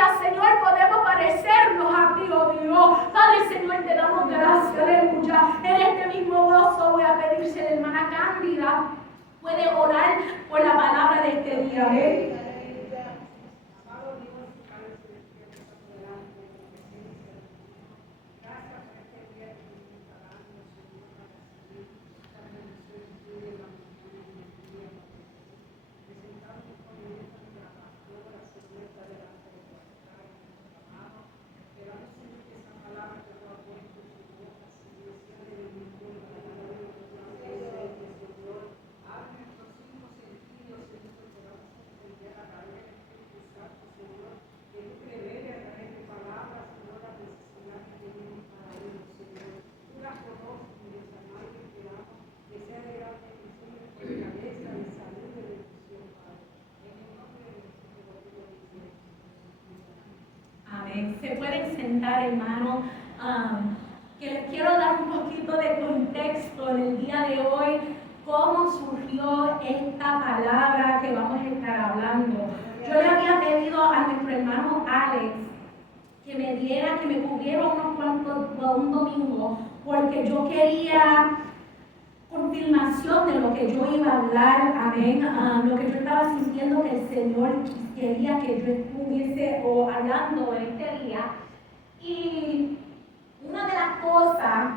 aleluya, Señor, podemos parecernos a ti, oh Dios. Padre, Señor, te damos gracias, aleluya. En este mismo gozo voy a pedirse a la hermana Cándida, puede orar por la palabra de este día, amén. Se pueden sentar, hermano, que les quiero dar un poquito de contexto en el día de hoy, cómo surgió esta palabra que vamos a estar hablando. Yo le había pedido a nuestro hermano Alex que me cubriera unos cuantos un domingo, porque yo quería confirmación de lo que yo iba a hablar, amén, lo que yo estaba sintiendo que el Señor quería que yo estuviese hablando en este día. Y una de las cosas,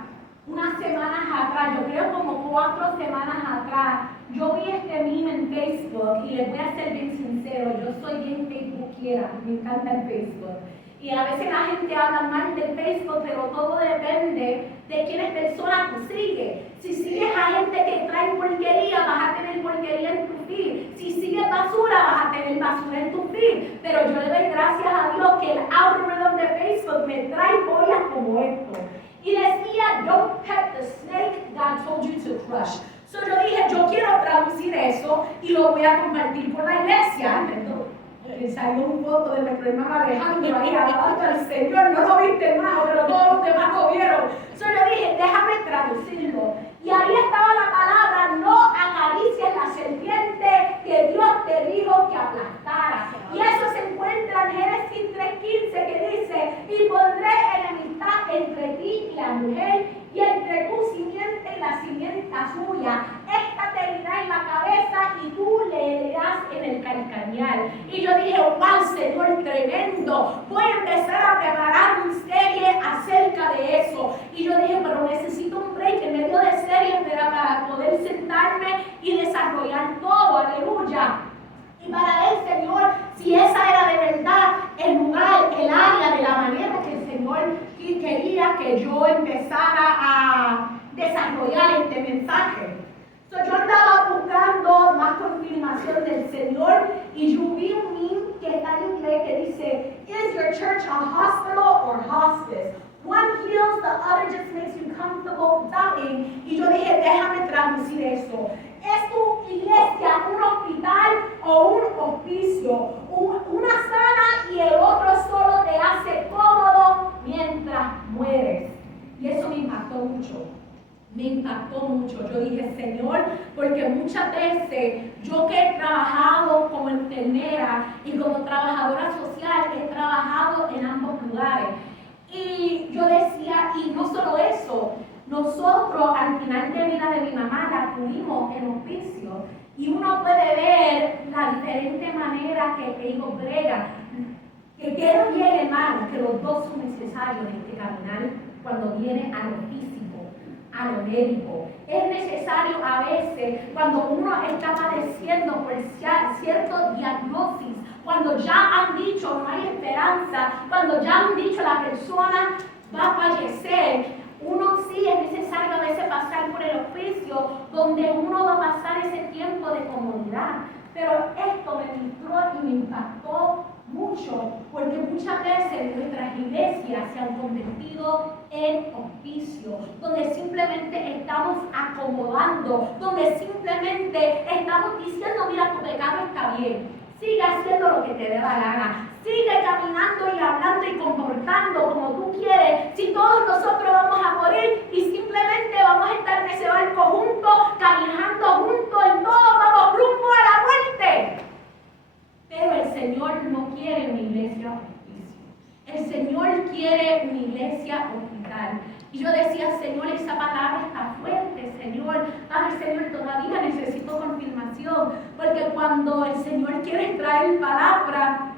unas semanas atrás, yo creo como 4 semanas atrás, yo vi este meme en Facebook y les voy a ser bien sincero, yo soy bien facebookiera, me encanta el Facebook. Y a veces la gente habla mal de Facebook, pero todo depende de quiénes personas tú sigues. Si sigues a gente que trae porquería, vas a tener porquería en tu feed. Si sigues basura, vas a tener basura en tu feed. Pero yo le doy gracias a Dios que el algoritmo de Facebook me trae pollas como esto. Y decía, don't pet the snake God told you to crush. So yo dije, yo quiero traducir eso y lo voy a compartir por la iglesia. Salió un foto de nuestro hermano Alejandro ahí alabando al Señor, no lo viste, hermano, pero todos los demás lo vieron. Entonces yo dije, déjame traducirlo. Y ahí estaba la palabra, no acaricies la serpiente que Dios te dijo que aplastara. Y eso se encuentra en Génesis 3:15 que dice, y pondré enemistad entre ti y la mujer, y entre tu simiente y la simiente suya. Esta te herirá en la cabeza y tú le herirás en el calcañar. Y yo dije, wow, Señor, tremendo. Voy a empezar a preparar una serie acerca de eso. Y yo dije, pero necesito un break en medio de serie para poder sentarme y desarrollar todo. Aleluya. Y para el Señor, si esa era de verdad el lugar, el área, de la manera que el Señor quería que yo empezara a desarrollar este mensaje. Entonces yo andaba buscando más confirmación del Señor y yo vi un meme que está en inglés que dice, is your church a hospital or hospice? One heals, the other just makes you comfortable doubting. Y yo dije, déjame traducir eso. ¿Es tu iglesia un hospital o un hospicio? Una sana y el otro solo te hace cómodo mientras mueres. Y eso me impactó mucho. Me impactó mucho. Yo dije, Señor, porque muchas veces yo que he trabajado como enfermera y como trabajadora social, he trabajado en ambos lugares. Y yo decía, y no solo eso, nosotros al final de vida de mi mamá la tuvimos en hospicio y uno puede ver la diferente manera que ellos bregan. Que quede bien, hermano, que los dos son necesarios en este caminar cuando viene a lo físico, a lo médico. Es necesario a veces cuando uno está padeciendo por cierto diagnóstico, cuando ya han dicho no hay esperanza, cuando ya han dicho la persona va a fallecer, uno sí es necesario a veces pasar por el hospicio donde uno va a pasar ese tiempo de comodidad. Pero esto me ministró y me impactó mucho, porque muchas veces nuestras iglesias se han convertido en hospicio, donde simplemente estamos acomodando, donde simplemente estamos diciendo, mira, tu pecado está bien, sigue haciendo lo que te dé la gana, sigue caminando y hablando y comportando como tú quieres, si todos nosotros vamos a morir y simplemente vamos a estar en ese barco juntos, caminando juntos, y todos vamos rumbo a la muerte. Pero el Señor no quiere una iglesia hospicio. cuando el Señor quiere traer palabra,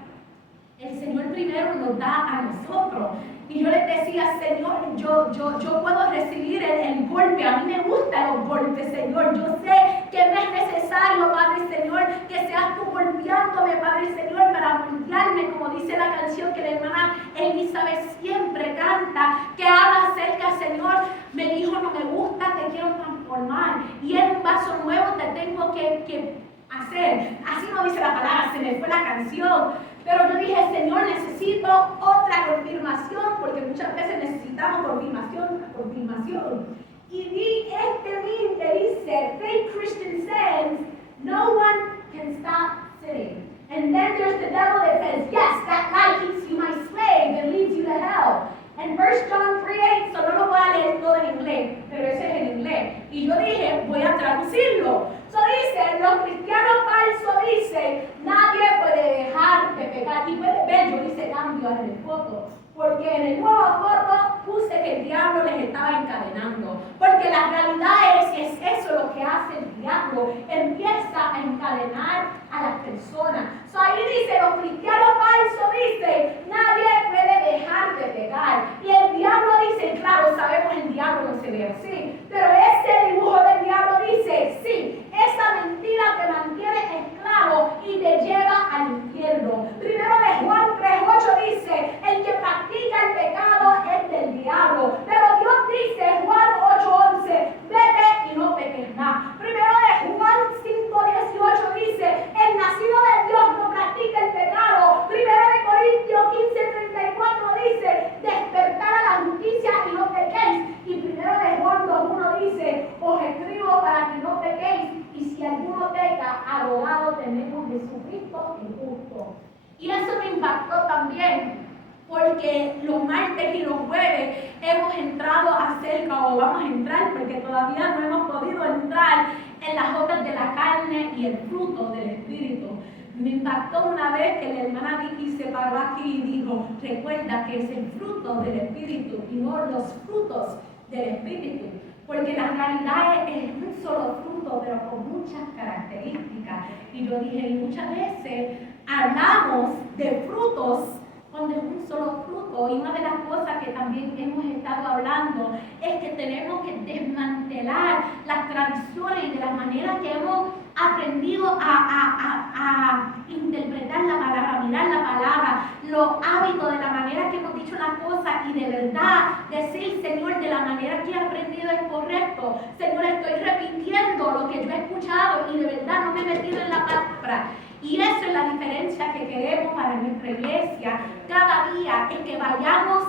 el Señor primero nos da a nosotros. Y yo les decía, Señor, yo puedo recibir el golpe. A mí me gustan los golpes, Señor. Yo sé que me es necesario, Padre Señor, que seas tú golpeándome, Padre Señor, para moldearme, como dice la canción que la hermana Elizabeth siempre canta, que habla acerca, Señor, me dijo, no me gusta, te quiero transformar. Y en un vaso nuevo te tengo que hacer. Así no dice la palabra, se me fue la canción. Pero yo dije, Señor, necesito otra confirmación, porque muchas veces necesitamos confirmación. Y vi este meme que dice, fake Christian says, no one can stop sinning. And then there's the devil that says, yes, that lie keeps you my slave and leads you to hell. En 1 John 3:8, solo lo voy a leer todo en inglés, pero ese es en inglés. Y yo dije, voy a traducirlo. Dice, los cristianos falsos dicen, nadie puede dejar de pecar. Y puedes ver, yo hice cambio en el foto, porque en el nuevo foto puse que el diablo les estaba encadenando. Porque la realidad es eso lo que hace el diablo, empieza a encadenar a las personas. Ahí dice, los cristianos falsos dicen, nadie puede dejar de pecar. Y el diablo dice, claro, sabemos el diablo no se ve así, pero ese dibujo del diablo dice, sí, esa mentira te mantiene esclavo y te lleva al infierno. Primero de Juan 3:8 dice, el que practica el pecado es del diablo. Pero Dios dice, Juan 8:11, vete y no peques más. Primero de Juan 5:18 dice, el nacido de Dios no practica el pecado. Primero de Corintios 15:34 dice, despertar a la justicia y no pequéis. Y primero de Juan 2:1 dice, os escribo para que no pequéis. Y si alguno peca, abogado tenemos Jesucristo el justo. Y eso me impactó también, porque los martes y los jueves hemos entrado acerca, o vamos a entrar, porque todavía no hemos podido entrar en las obras de la carne y el fruto del Espíritu. Me impactó una vez que la hermana Vicky se paró aquí y dijo, recuerda que es el fruto del Espíritu y no los frutos del Espíritu. Porque la realidad es un solo fruto, pero con muchas características. Y yo dije, y muchas veces hablamos de frutos cuando es un solo fruto. Y una de las cosas que también hemos estado hablando es que tenemos que desmantelar las tradiciones y de las maneras que hemos aprendido a interpretar la palabra, mirar la palabra, los hábitos, de la manera que hemos dicho las cosas y de verdad decir, Señor, de la manera que he aprendido es correcto. Señor, estoy repitiendo lo que yo he escuchado y de verdad no me he metido en la palabra. Y eso es la diferencia que queremos para nuestra iglesia cada día, es que vayamos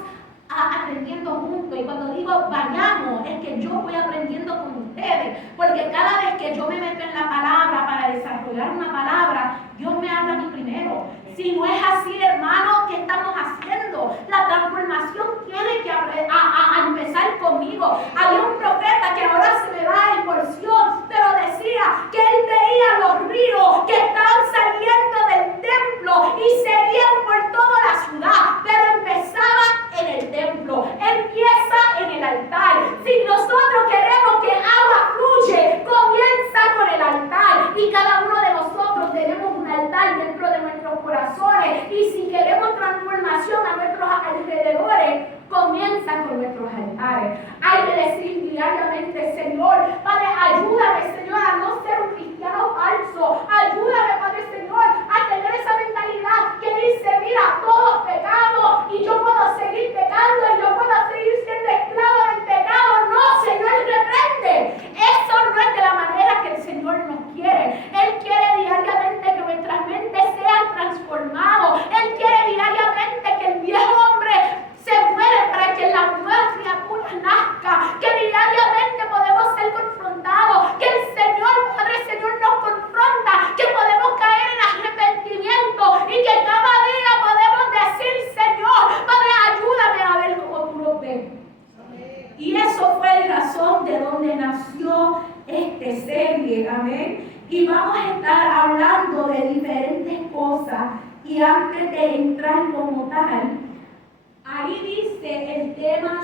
aprendiendo juntos. Y cuando digo vayamos, es que yo voy aprendiendo con ustedes, porque cada vez que yo me meto en la palabra para desarrollar una palabra, Dios me habla a mí primero. Si no es así, hermano, ¿qué estamos haciendo? La transformación tiene que empezar conmigo. Había un profeta que ahora se me va en porción, pero decía que él veía los ríos que estaban saliendo del templo y seguían por toda la ciudad, pero empezaba en el templo, empieza en el altar. Si nosotros queremos que agua fluye, comienza con el altar, y cada uno de nosotros tenemos un altar dentro de nuestros corazones, y si queremos transformación a nuestros alrededores, comienza con nuestros altares. Hay que decir diariamente, Señor, Padre, ayúdame, Señor, a no ser un cristiano falso. Ayúdame, Padre, Señor, a tener esa mentalidad que dice, mira, todos pecamos y yo puedo seguir pecando y yo puedo seguir siendo esclavo del pecado. No, Señor, reprende. Eso no es de la manera que el Señor nos quiere. Él quiere diariamente que nuestras mentes sean transformadas. Él quiere diariamente que el viejo hombre se muere para que la nueva criatura nazca, que diariamente podemos ser confrontados, que el Señor, Padre Señor, nos confronta, que podemos caer en arrepentimiento y que cada día podemos decir, Señor, Padre, ayúdame a ver como tú lo ves. Y eso fue la razón de donde nació esta serie, amén. Y vamos a estar hablando de diferentes cosas, y antes de entrar como tal, ahí dice el tema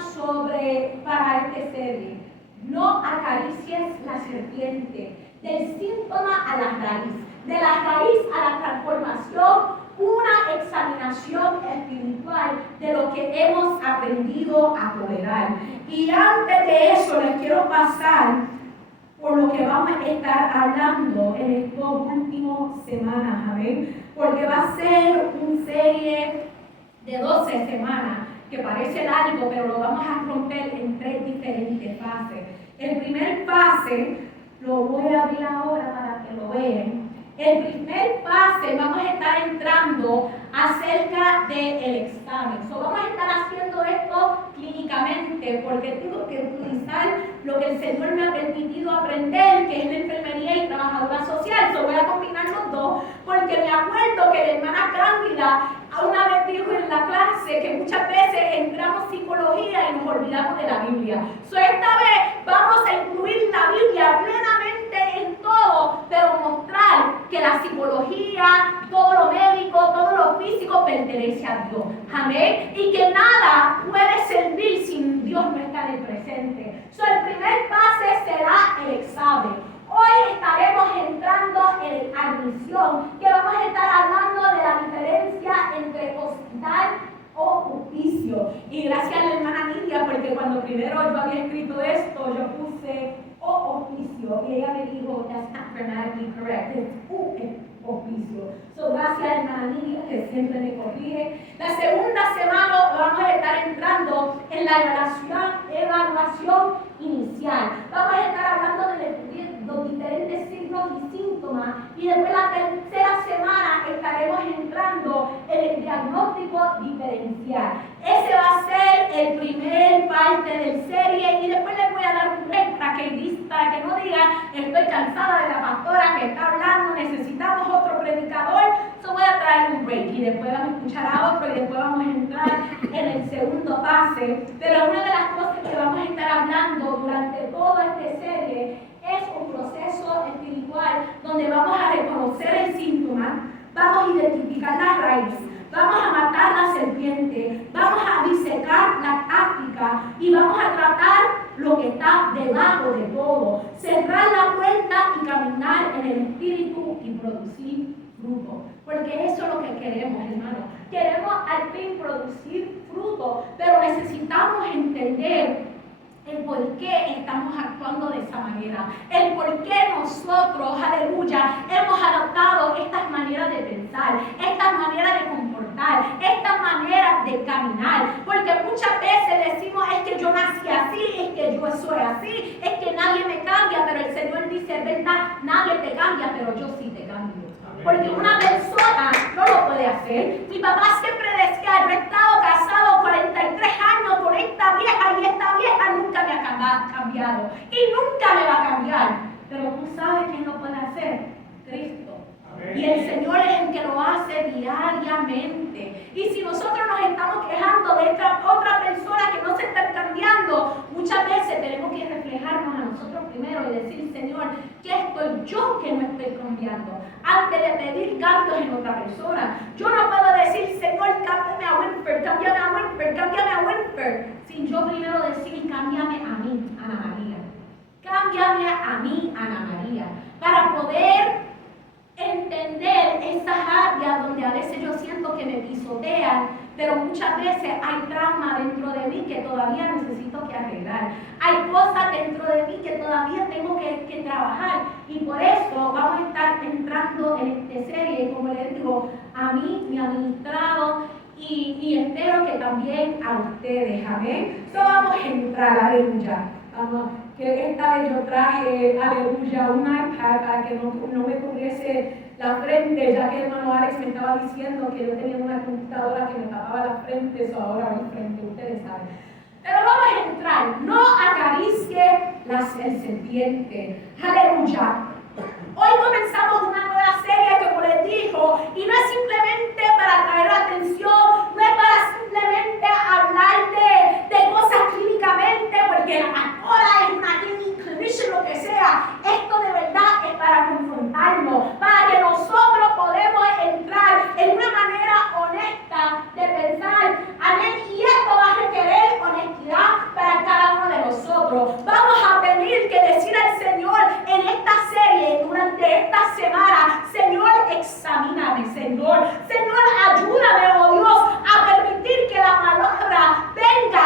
para esta serie: no acaricies la serpiente, del síntoma a la raíz. de la raíz a la transformación, una examinación espiritual de lo que hemos aprendido a tolerar. Y antes de eso les quiero pasar por lo que vamos a estar hablando en estas últimas semanas, amén, porque va a ser una serie de 12 semanas, que parece largo, pero lo vamos a romper en 3 diferentes fases. El primer fase, lo voy a abrir ahora para que lo vean. El primer fase vamos a estar entrando acerca del examen. Vamos a estar haciendo esto clínicamente porque tengo que utilizar lo que el Señor me ha permitido aprender, que es la enfermería y trabajadora social. Voy a combinar los dos porque me acuerdo que la hermana Cándida una vez dijo en la clase que muchas veces entramos psicología y nos olvidamos de la Biblia. Esta vez vamos a incluir la Biblia plenamente en todo, pero mostrar que la psicología, todo lo médico, todo lo físico pertenece a Dios. Amén. Y que nada puede servir sin Dios no estar en el presente. El primer fase será el examen. Hoy estaremos entrando en admisión, que vamos a estar hablando de la diferencia entre hospital o hospicio. Y gracias a la hermana Nidia, porque cuando primero yo había escrito esto, yo puse hospicio, y ella me dijo, that's not grammatically correct, es hospicio. Gracias a la hermana Nidia, que siempre me corrige. La segunda semana vamos a estar entrando en la evaluación inicial. Vamos a estar hablando de los diferentes signos y síntomas, y después la tercera semana estaremos entrando en el diagnóstico diferencial. Ese va a ser el primer parte de serie, y después les voy a dar un break para que no digan estoy cansada de la pastora que está hablando, necesitamos otro predicador. Voy a traer un break y después vamos a escuchar a otro y después vamos a entrar en el segundo fase. Pero una de las cosas que vamos a estar hablando durante toda esta serie es un proceso espiritual donde vamos a reconocer el síntoma, vamos a identificar la raíz, vamos a matar la serpiente, vamos a disecar la táctica y vamos a tratar lo que está debajo de todo, cerrar la puerta y caminar en el espíritu y producir fruto. Porque eso es lo que queremos, hermano. Queremos al fin producir fruto, pero necesitamos entender el por qué estamos actuando de esa manera, el por qué nosotros, aleluya, hemos adaptado estas maneras de pensar, estas maneras de comportar, estas maneras de caminar, porque muchas veces decimos, es que yo nací así, es que yo soy así, es que nadie me cambia, pero el Señor dice, verdad, nadie te cambia, pero yo sí te cambio. Porque una persona no lo puede hacer. Mi papá siempre decía, yo he estado casado 43 años con esta vieja y esta vieja nunca me ha cambiado. Y nunca me va a cambiar. Pero tú sabes quién lo puede hacer. Cristo. Amén. Y el Señor es el que lo hace diariamente. Y si nosotros nos estamos quejando de esta otra persona que no se está cambiando, muchas veces tenemos que reflejarnos a nosotros primero y decir, Señor, ¿qué estoy yo que no estoy cambiando? Antes de pedir cambios en otra persona. Yo no puedo decir, Señor, cámbiame a Winford, cámbiame a Winford, cámbiame a Winford, sin yo primero decir, cámbiame a mí, Ana María. Cámbiame a mí, Ana María, para poder entender esas áreas donde a veces yo siento que me pisotean, pero muchas veces hay trauma dentro de mí que todavía necesito que arreglar. Hay cosas dentro de mí que todavía tengo que trabajar, y por eso vamos a estar entrando en esta serie, como les digo, a mí me ha ministrado y espero que también a ustedes, amén. Vamos a entrar, aleluya. Que esta vez yo traje, aleluya, un iPad para que no me cubriese la frente, ya que el hermano Alex me estaba diciendo que yo tenía una computadora que me tapaba la frente, eso ahora mi frente, ustedes saben. Pero vamos a entrar, no acaricie la serpiente, aleluya. Hoy comenzamos una nueva serie, como les dijo, y no es simplemente para traer atención, no es para simplemente hablar de cosas clínicamente, porque ahora es una clinician, lo que sea. Esto de verdad es para confrontarnos, para que nosotros podamos entrar en una manera honesta de pensar, amén, y esto va a requerir honestidad para cada uno de nosotros. Vamos a tener que decir al Señor en esta serie, durante esta semana, mi Señor. Señor, ayúdame, oh Dios, a permitir que la palabra venga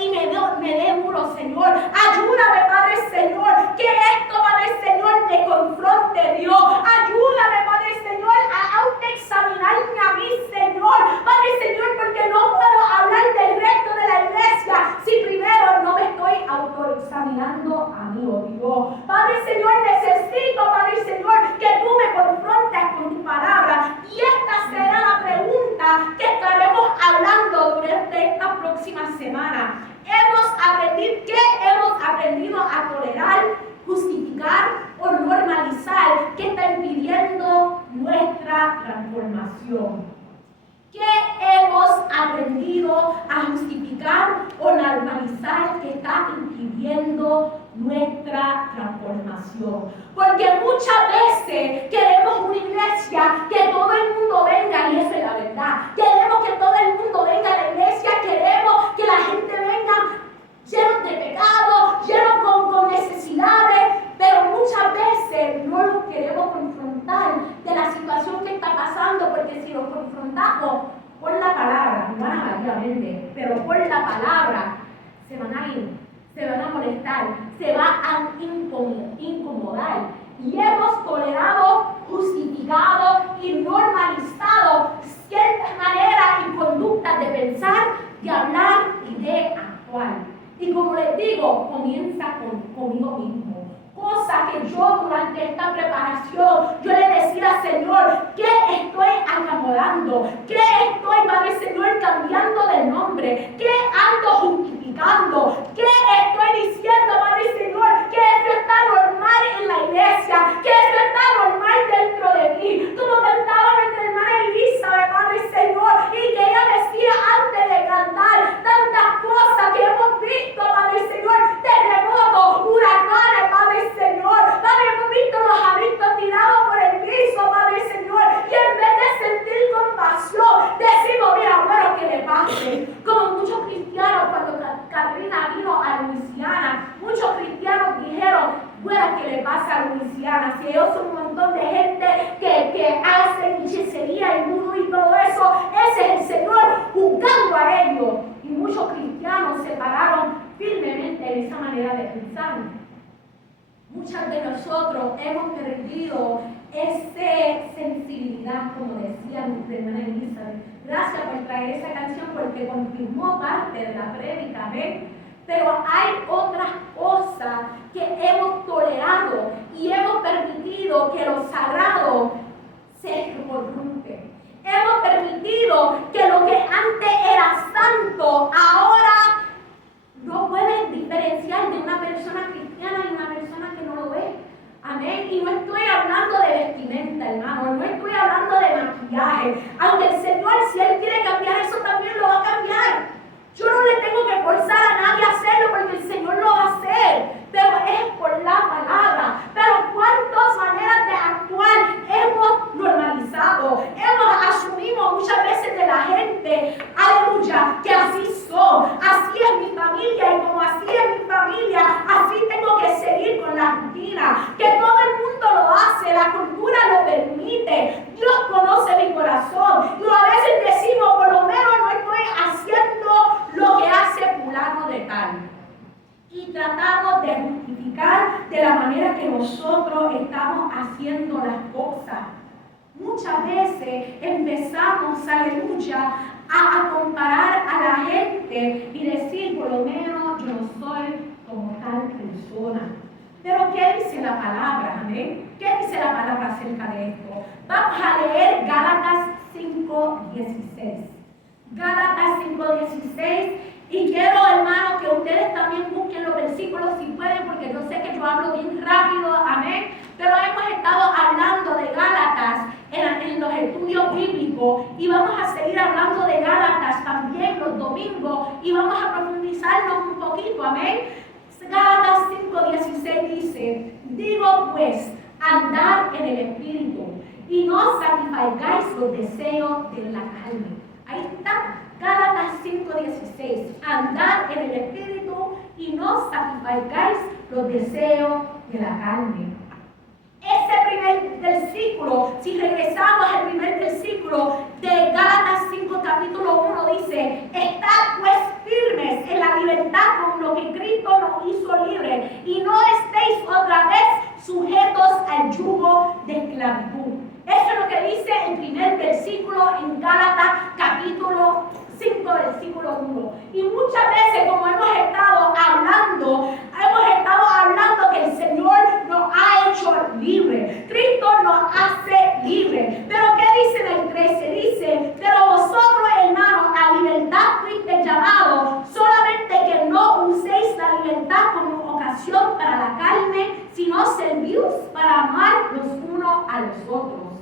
y me dé duro, Señor. Ayúdame, Padre Señor, que esto, Padre Señor, me confronte, Dios. Ayúdame, Padre Señor, a autoexaminarme a mí, Señor. Padre Señor, porque no puedo hablar del resto de la iglesia si primero no me estoy autoexaminando a mí, oh Dios. Padre Señor, necesito, Padre Señor, que tú me confrontes con tu palabra. Y esta será la pregunta que estaremos hablando durante esta próxima semana. ¿Qué hemos aprendido a tolerar, justificar o normalizar que está impidiendo nuestra transformación? ¿Qué hemos aprendido a justificar o normalizar que está impidiendo nuestra transformación? Porque muchas veces queremos una iglesia que todo el mundo venga, y esa es la verdad. Queremos que todo el mundo venga a la iglesia, queremos que la gente venga llenos de pecado, llenos con necesidades, pero muchas veces no los queremos confrontar de la situación que está pasando, porque si los confrontamos por la palabra, no van a matar la mente, pero por la palabra se van a ir, se van a molestar, se van a incomodar. Y hemos tolerado, justificado y normalizado ciertas maneras y conductas de pensar, de hablar y de actuar. Y como les digo, comienza conmigo mismo. Cosa que yo durante esta preparación, yo le decía al Señor, ¿qué estoy acomodando? ¿Qué estoy, Padre Señor, cambiando de nombre? ¿Qué ando justificando? ¿Qué estoy diciendo, Padre Señor? Que esto está normal en la iglesia, que esto está normal dentro de mí. Como cantaba nuestra hermana Elizabeth, Padre Señor, y que ella decía antes de cantar tantas cosas que hemos visto, Padre Señor, terremotos, huracanes, Padre Señor. Padre, hemos visto los hábitos tirados por el piso, Padre Señor, y en vez de sentir compasión, decimos, mira, bueno, que le pase. Como muchos cristianos, cuando Catrina vino a Luisiana, muchos cristianos dijeron, bueno, que le pasa a Luisiana, si ellos son un montón de gente que hacen hechicería y vudú y todo eso, ese es el Señor juzgando a ellos. Y muchos cristianos se pararon firmemente en esa manera de pensar. Muchas de nosotros hemos perdido esa sensibilidad, como decía nuestra hermana Elizabeth. Gracias por traer esa canción porque confirmó parte de la prédica, ¿ven? Pero hay otras cosas que hemos tolerado y hemos permitido que lo sagrado se corrompe. Hemos permitido que lo que antes era santo ahora no pueden diferenciar de una persona cristiana y una persona que no lo es. Amén. Y no estoy hablando de vestimenta, hermano. No estoy hablando de maquillaje. Aunque el Señor, si Él quiere cambiar eso, también lo va a cambiar. Yo no le tengo que forzar a nadie a hacerlo porque el Señor lo va a hacer. Pero es por la palabra. Pero ¿cuántas maneras de actuar hemos normalizado? Hemos asumido muchas veces de la gente, aleluya, que así son. Así es mi familia y como así es mi familia, así tengo que seguir con la rutina. Que todo el mundo lo hace, la cultura lo permite. Dios conoce mi corazón. Y a veces decimos, por lo menos no estoy haciendo lo que hace fulano de tal. Y tratamos de justificar de la manera que nosotros estamos haciendo las cosas. Muchas veces empezamos, aleluya, a comparar a la gente y decir, por lo menos yo no soy como tal persona. Pero ¿qué dice la palabra? ¿Amén? ¿Qué dice la palabra acerca de esto? Vamos a leer Gálatas 5:16. Gálatas 5:16. Y quiero, hermanos, que ustedes también busquen los versículos si pueden, porque yo sé que yo hablo bien rápido, amén. Pero hemos estado hablando de Gálatas en los estudios bíblicos y vamos a seguir hablando de Gálatas también los domingos y vamos a profundizarnos un poquito, amén. Gálatas 5:16 dice, digo pues, andad en el Espíritu y no satisfagáis los deseos de la carne. Ahí está. Gálatas 5:16, andad en el Espíritu y no satisfagáis los deseos de la carne. Ese primer versículo, si regresamos al primer versículo, Eso es lo que dice el primer versículo en Gálatas capítulo 5, versículo 1. Y muchas veces, como hemos estado hablando que el Señor nos ha hecho libres. Cristo nos hace libres. Pero ¿qué dice en el 13? Dice, pero vosotros, hermanos, a libertad fuisteis llamados, solamente que no uséis la libertad como ocasión para la carne, sino servíos para amar los unos a los otros.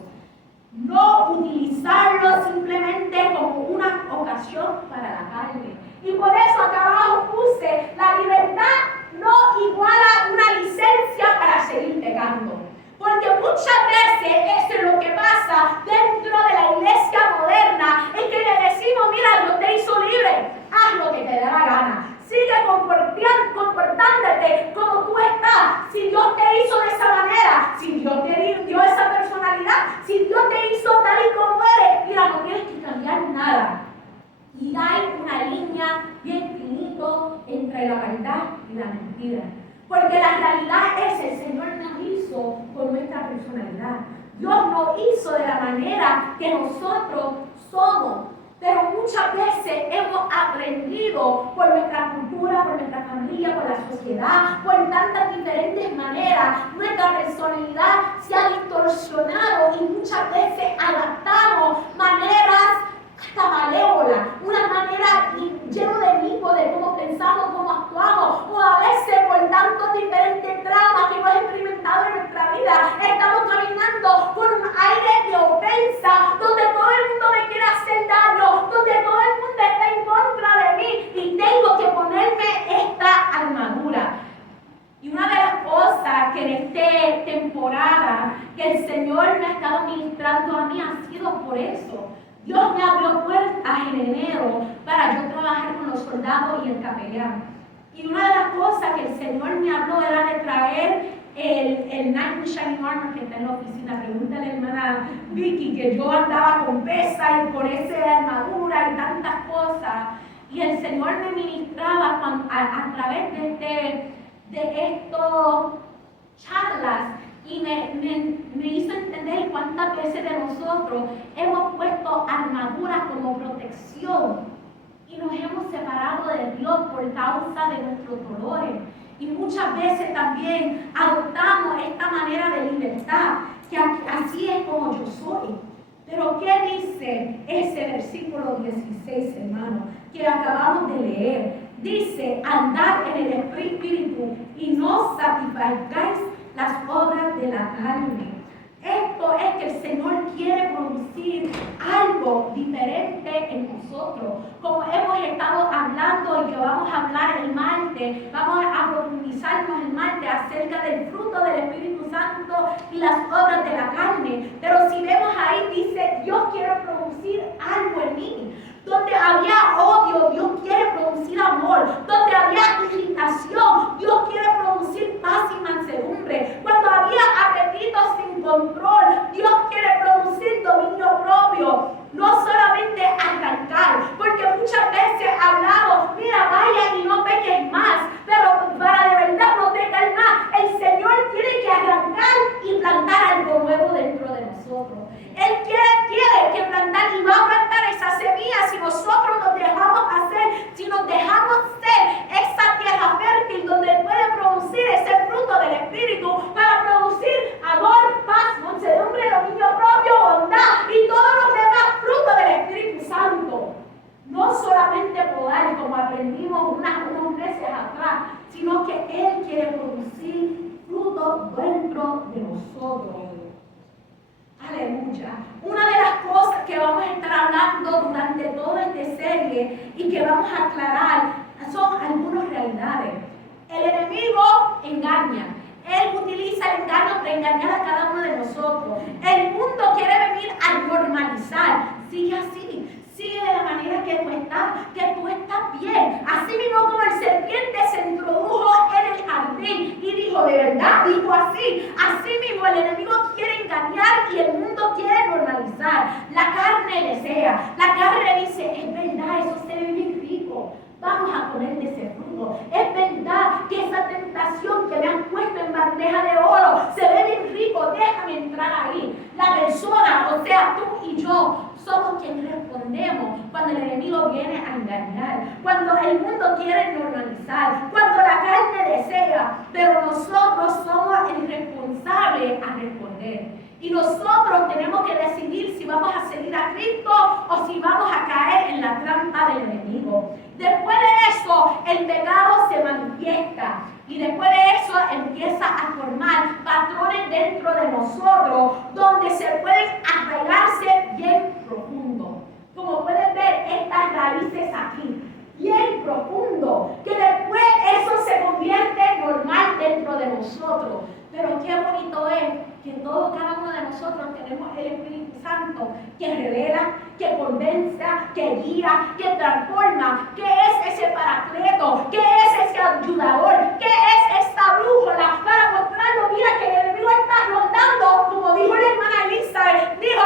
No utilizarlo simplemente como una ocasión para la carne. Y por eso acá abajo puse, la libertad no iguala una licencia para seguir pecando. Porque muchas veces eso es lo que pasa dentro de la iglesia moderna, es que le decimos, mira, Dios te hizo libre, haz lo que te dé la gana. Sigue comportándote como tú estás. Si Dios te hizo de esa manera, si Dios te dio esa personalidad, si Dios te hizo tal y como eres, mira, no tienes que cambiar nada. Y hay una línea bien finito entre la verdad y la mentira. Porque la realidad es el Señor nos hizo con nuestra personalidad. Dios nos hizo de la manera que nosotros somos. Pero muchas veces hemos aprendido por nuestra cultura, por nuestra familia, por la sociedad, por tantas diferentes maneras. Nuestra personalidad se ha distorsionado y muchas veces adaptamos maneras hasta malévolas, una manera llena de mitos de cómo pensamos, cómo actuamos, o a veces por tantos diferentes traumas que hemos experimentado en nuestra vida, estamos caminando con un aire de ofensa, donde todo el mundo me quiere hacer daño, donde todo el mundo está en contra de mí y tengo que ponerme esta armadura. Y una de las cosas que en esta temporada que el Señor me ha estado ministrando a mí ha sido por eso. Dios me abrió puertas en enero para yo trabajar con los soldados y el capellán. Y una de las cosas que el Señor me habló era de traer el Knight in Shining Armor que está en la oficina. Pregúntale a la hermana Vicky que yo andaba con pesa y con esa armadura y tantas cosas. Y el Señor me ministraba a través de estas charlas. Y me hizo entender cuántas veces de nosotros hemos puesto armadura como protección y nos hemos separado de Dios por causa de nuestros dolores. Y muchas veces también adoptamos esta manera de libertad, que así es como yo soy. Pero ¿qué dice ese versículo 16, hermano, que acabamos de leer? Dice, andad en el Espíritu y no satisfagáis las obras de la carne. Esto es que el Señor quiere producir algo diferente en nosotros. Como hemos estado hablando y que vamos a hablar el martes, vamos a profundizarnos el martes acerca del fruto del Espíritu Santo y las obras de la carne. Pero si vemos ahí, dice, Dios quiere producir algo en mí. Donde había odio, Dios quiere producir amor. Donde había irritación, Dios quiere producir paz y mansedumbre. Cuando había apetitos sin control, Dios quiere producir dominio propio. No solamente arrancar, porque muchas veces hablamos, mira, vaya y no peques más, pero para de verdad no pecar más. El Señor tiene que arrancar y plantar algo nuevo dentro de nosotros. Él quiere que plantar y va a plantar esa semilla si nosotros nos dejamos hacer, si nos dejamos ser esa tierra fértil donde puede producir ese fruto del Espíritu para producir amor, paz, mansedumbre, dominio propio, bondad y todos los demás frutos del Espíritu Santo. No solamente podar, como aprendimos unos meses atrás, sino que Él quiere producir fruto dentro de nosotros. Aleluya. Una de las cosas que vamos a estar hablando durante toda esta serie y que vamos a aclarar son algunas realidades. El enemigo engaña. Él utiliza el engaño para engañar a cada uno de nosotros. El mundo quiere venir a normalizar. Sigue así. Sigue de la manera que tú estás bien. Así mismo como el serpiente se introdujo en el jardín y dijo, de verdad, dijo así. Así mismo el enemigo quiere engañar y el mundo quiere normalizar. La carne desea. La carne dice, es verdad, eso se ve bien rico. Vamos a poner de ese fruto. Es verdad que esa tentación que me han puesto en bandeja de oro se ve bien rico. Déjame entrar entrar ahí. La persona, o sea, tú y yo, somos quienes respondemos cuando el enemigo viene a engañar, cuando el mundo quiere normalizar, cuando la carne desea, pero nosotros somos el responsable a responder. Y nosotros tenemos que decidir si vamos a seguir a Cristo o si vamos a caer en la trampa del enemigo. Después de eso, el pecado se manifiesta. Y después de eso empieza a formar patrones dentro de nosotros donde se pueden arraigarse bien profundo. Como pueden ver, estas raíces aquí, bien profundo, que después eso se convierte normal dentro de nosotros. Pero qué bonito es que cada uno de nosotros tenemos el Espíritu Santo que revela, que convence, que guía, que transforma, que es ese paracleto, que es ese ayudador, que es esta brújula para mostrarnos, mira que el enemigo está rondando, como dijo la hermana Elizabeth, dijo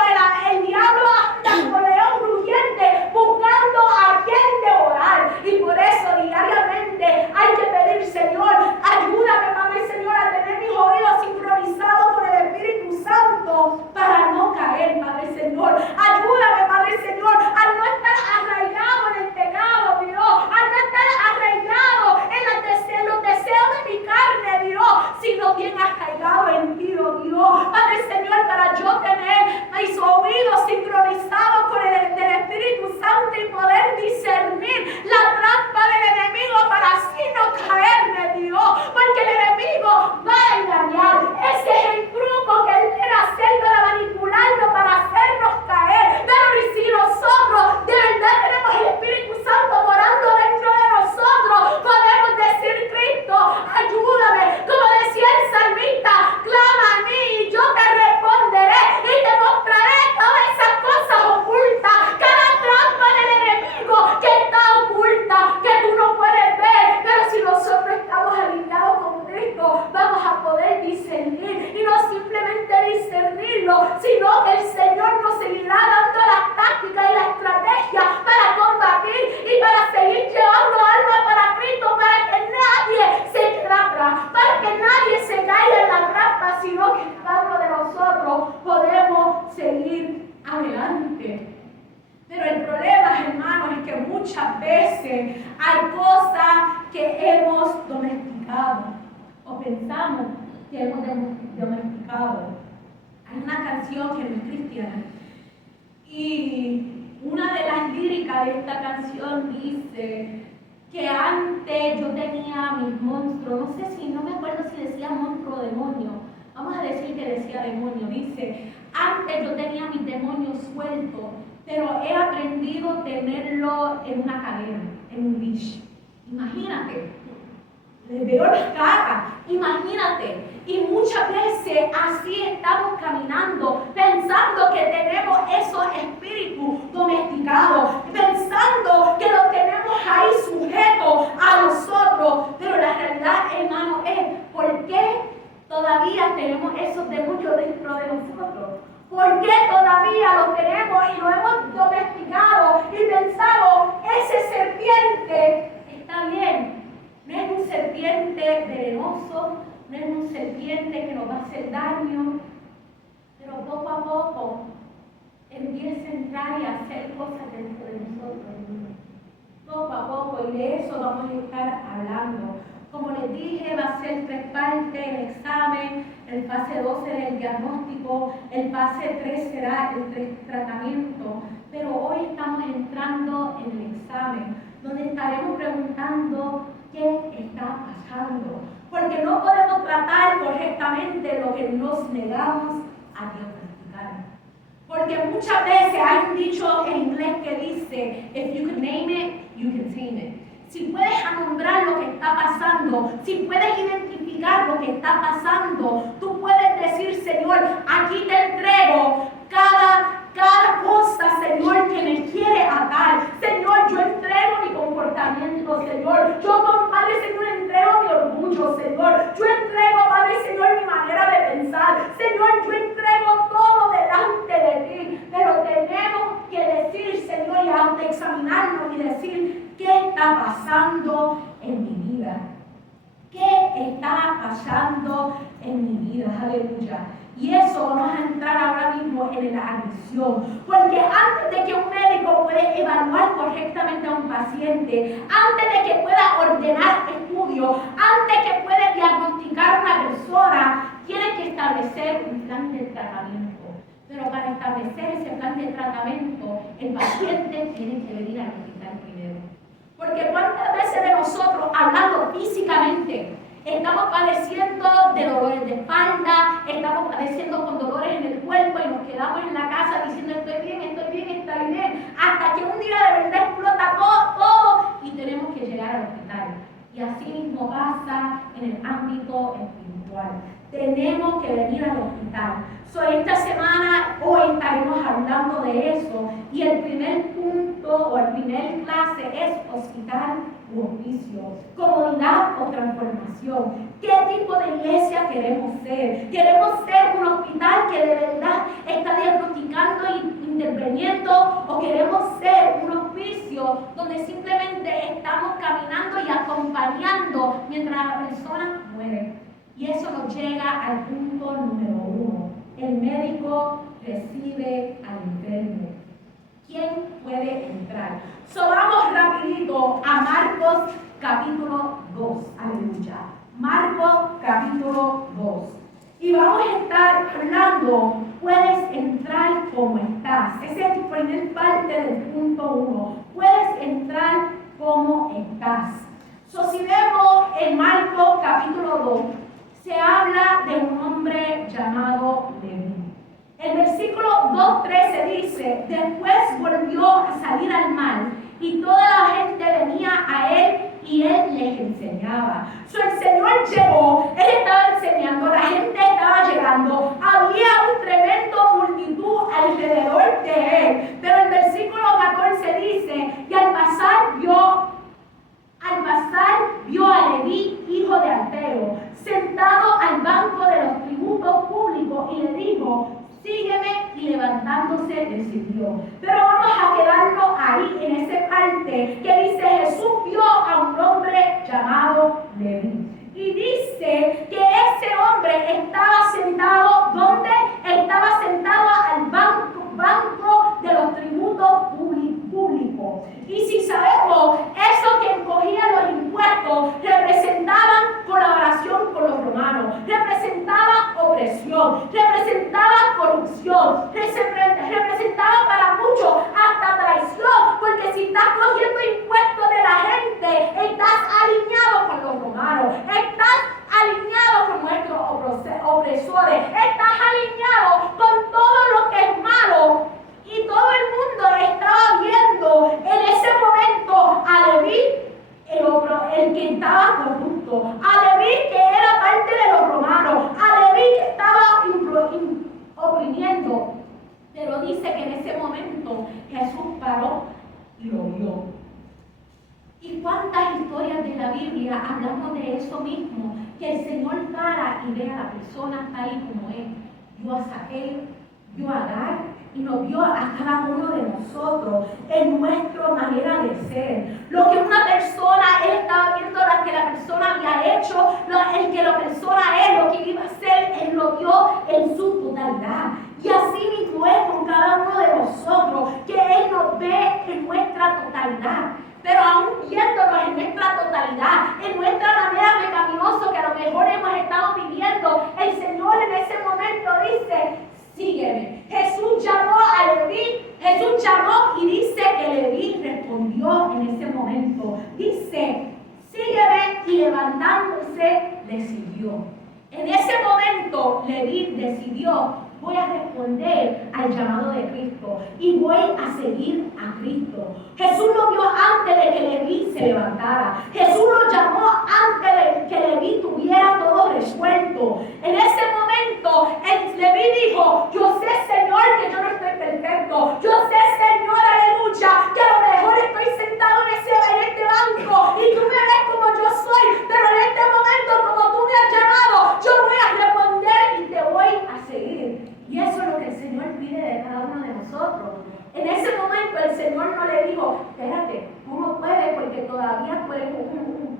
el diablo anda con león rugiente buscando a quien devorar. Y por eso diariamente hay que pedir, Señor, ayúdame, Padre Señor, a tener mis oídos sincronizados con el Espíritu Santo para no caer, Padre Señor. Ayúdame, Padre Señor, a no estar arraigado en el pecado, Dios, a no estar arraigado en los deseos de mi carne, Dios, sino bien arraigado en ti, oh Dios. Padre Señor, para yo tener mis oídos sincronizados con el del Espíritu Santo y poder discernir la trampa del enemigo para así no caerme, Dios, porque el enemigo va a engañar. Ese es el truco que él quiere hacer para manipularnos, para hacernos caer. Pero si nosotros de verdad tenemos el Espíritu Santo morando dentro de nosotros, podemos decir, Cristo, ayúdame. Como decía el salmista, clama a mí y yo te responderé y te mostraré todas esas cosas ocultas, cada trampa del enemigo que está oculta, que tú no puedes ver. Pero si nosotros estamos alineados con Cristo, vamos a poder discernir, y no simplemente discernirlo, sino que el Señor nos seguirá dando las tácticas y la estrategia para combatir y para seguir llevando almas para Cristo, para que nadie se quede atrás, para que nadie se caiga en la trampa, sino que cada uno de nosotros podemos seguir adelante. Pero el problema, hermanos, es que muchas veces hay cosas que hemos domesticado o pensamos que hemos domesticado. Hay una canción que no es cristiana y una de las líricas de esta canción dice que antes yo tenía mis monstruos, no me acuerdo si decía monstruo o demonio, vamos a decir que decía demonio. Dice, antes yo tenía mis demonios sueltos, pero he aprendido a tenerlo en una cadena, en un leash. Imagínate, le veo las caras, imagínate. Y muchas veces así estamos caminando, pensando que tenemos esos espíritus domesticados, pensando que los tenemos ahí sujetos a nosotros. Pero la realidad, hermano, es ¿por qué todavía tenemos esos demonios dentro de nosotros? ¿Por qué todavía los tenemos y lo hemos domesticado y pensado, ese serpiente está bien? No es un serpiente venenoso, no es un serpiente que nos va a hacer daño, pero poco a poco empieza a entrar y a hacer cosas dentro de nosotros. Poco a poco, y de eso vamos a estar hablando. Como les dije, va a ser 3 partes el examen, el fase 2 será el diagnóstico, el fase 3 será el tratamiento, pero hoy estamos entrando en el examen, donde estaremos preguntando qué está pasando, porque no podemos tratar correctamente lo que nos negamos a diagnosticar. Porque muchas veces hay un dicho en inglés que dice, if you can name it, you can tame it. Si puedes nombrar lo que está pasando, si puedes identificar lo que está pasando, tú puedes decir, Señor, aquí te entrego cada cosa, Señor, que me quiere atar. Señor, yo entrego mi comportamiento, Señor. Yo, Padre, Señor, entrego mi orgullo, Señor. Yo entrego, Padre, Señor, mi manera de pensar. Señor, yo entrego todo delante de ti. Pero tenemos que decir, Señor, y autoexaminarnos y decir, ¿qué está pasando en mi vida? ¿Qué está pasando en mi vida? Aleluya. Y eso vamos a entrar ahora mismo en la admisión. Porque antes de que un médico pueda evaluar correctamente a un paciente, antes de que pueda ordenar estudios, antes de que pueda diagnosticar a una persona, tiene que establecer un plan de tratamiento. Pero para establecer ese plan de tratamiento, el paciente tiene que venir al hospital primero. Porque cuántas veces de nosotros, hablando físicamente, estamos padeciendo de dolores de espalda, estamos padeciendo con dolores en el cuerpo y nos quedamos en la casa diciendo estoy bien, está bien, hasta que un día de verdad explota todo y tenemos que llegar al hospital. Y así mismo pasa en el ámbito espiritual. Tenemos que venir al hospital. Esta semana, hoy estaremos hablando de eso. Y el primer punto o el primer clase es hospital u hospicio, comodidad o transformación. ¿Qué tipo de iglesia queremos ser? ¿Queremos ser un hospital que de verdad está diagnosticando e interviniendo? ¿O queremos ser un hospicio donde simplemente estamos caminando y acompañando mientras la persona muere? Y eso nos llega al punto número 1. El médico recibe al enfermo. ¿Quién puede entrar? Vamos rapidito a Marcos capítulo 2. Aleluya. Marcos capítulo 2. Y vamos a estar hablando, puedes entrar como estás. Esa es la primera parte del punto 1. Puedes entrar como estás. Si vemos en Marcos capítulo 2, se habla de un hombre llamado Leví. El versículo 2:13 dice, después volvió a salir al mar y toda la gente venía a él y él les enseñaba. El Señor llegó, él estaba enseñando, la gente estaba llegando, había un tremendo multitud alrededor de él. Pero el versículo 14 dice, y al pasar vio a Leví, hijo de Alfeo, sentado al banco de los tributos públicos y le dijo, sígueme, y levantándose le siguió. Pero vamos a quedarnos ahí en esa parte que dice Jesús vio a un hombre llamado Leví. Y dice que ese hombre estaba sentado, ¿dónde? Estaba sentado al banco de los tributos públicos. Y si sabemos, eso que cogían los impuestos representaban colaboración con los romanos, representaba opresión, representaba corrupción, representaba para muchos hasta traición, porque si estás cogiendo impuestos de la gente, estás alineado con los romanos, estás alineado con nuestros opresores, estás alineado con todo lo que es malo. Y todo el mundo estaba viendo en ese momento a Leví, el que estaba corrupto, a Leví que era parte de los romanos, a Leví que estaba oprimiendo. Pero dice que en ese momento Jesús paró y lo vio. ¿Y cuántas historias de la Biblia hablamos de eso mismo? Que el Señor para y ve a la persona tal y como es. Vio a Saqueo, vio a Agar, y nos vio a cada uno de nosotros en nuestra manera de ser. Lo que una persona, él estaba viendo lo que la persona había hecho, el que la persona es, lo que iba a hacer, él lo vio en su totalidad. Y así mismo es con cada uno de nosotros, que él nos ve en nuestra totalidad. Pero aún viéndonos en nuestra totalidad, en nuestra manera pecaminosa que a lo mejor hemos estado viviendo, el Señor en ese momento dice, sígueme. Jesús llamó a Leví, Jesús llamó y dice que Leví respondió en ese momento. Dice, sígueme, y levantándose le siguió. En ese momento Leví decidió, voy a responder al llamado de Cristo y voy a seguir a Cristo. Jesús lo vio antes de que Leví se levantara. Jesús lo llamó antes de que Leví tuviera todo resuelto. En ese momento, Leví dijo, yo sé, Señor, que yo no estoy perfecto. Yo sé, Señor, aleluya, que a lo mejor estoy sentado en este banco y tú me ves como yo soy, pero en este momento, como tú me has llamado, yo voy a responder y te voy a seguir. Y eso es lo que el Señor pide de cada uno de nosotros. En ese momento el Señor no le dijo, espérate, tú no puedes porque todavía tú eres un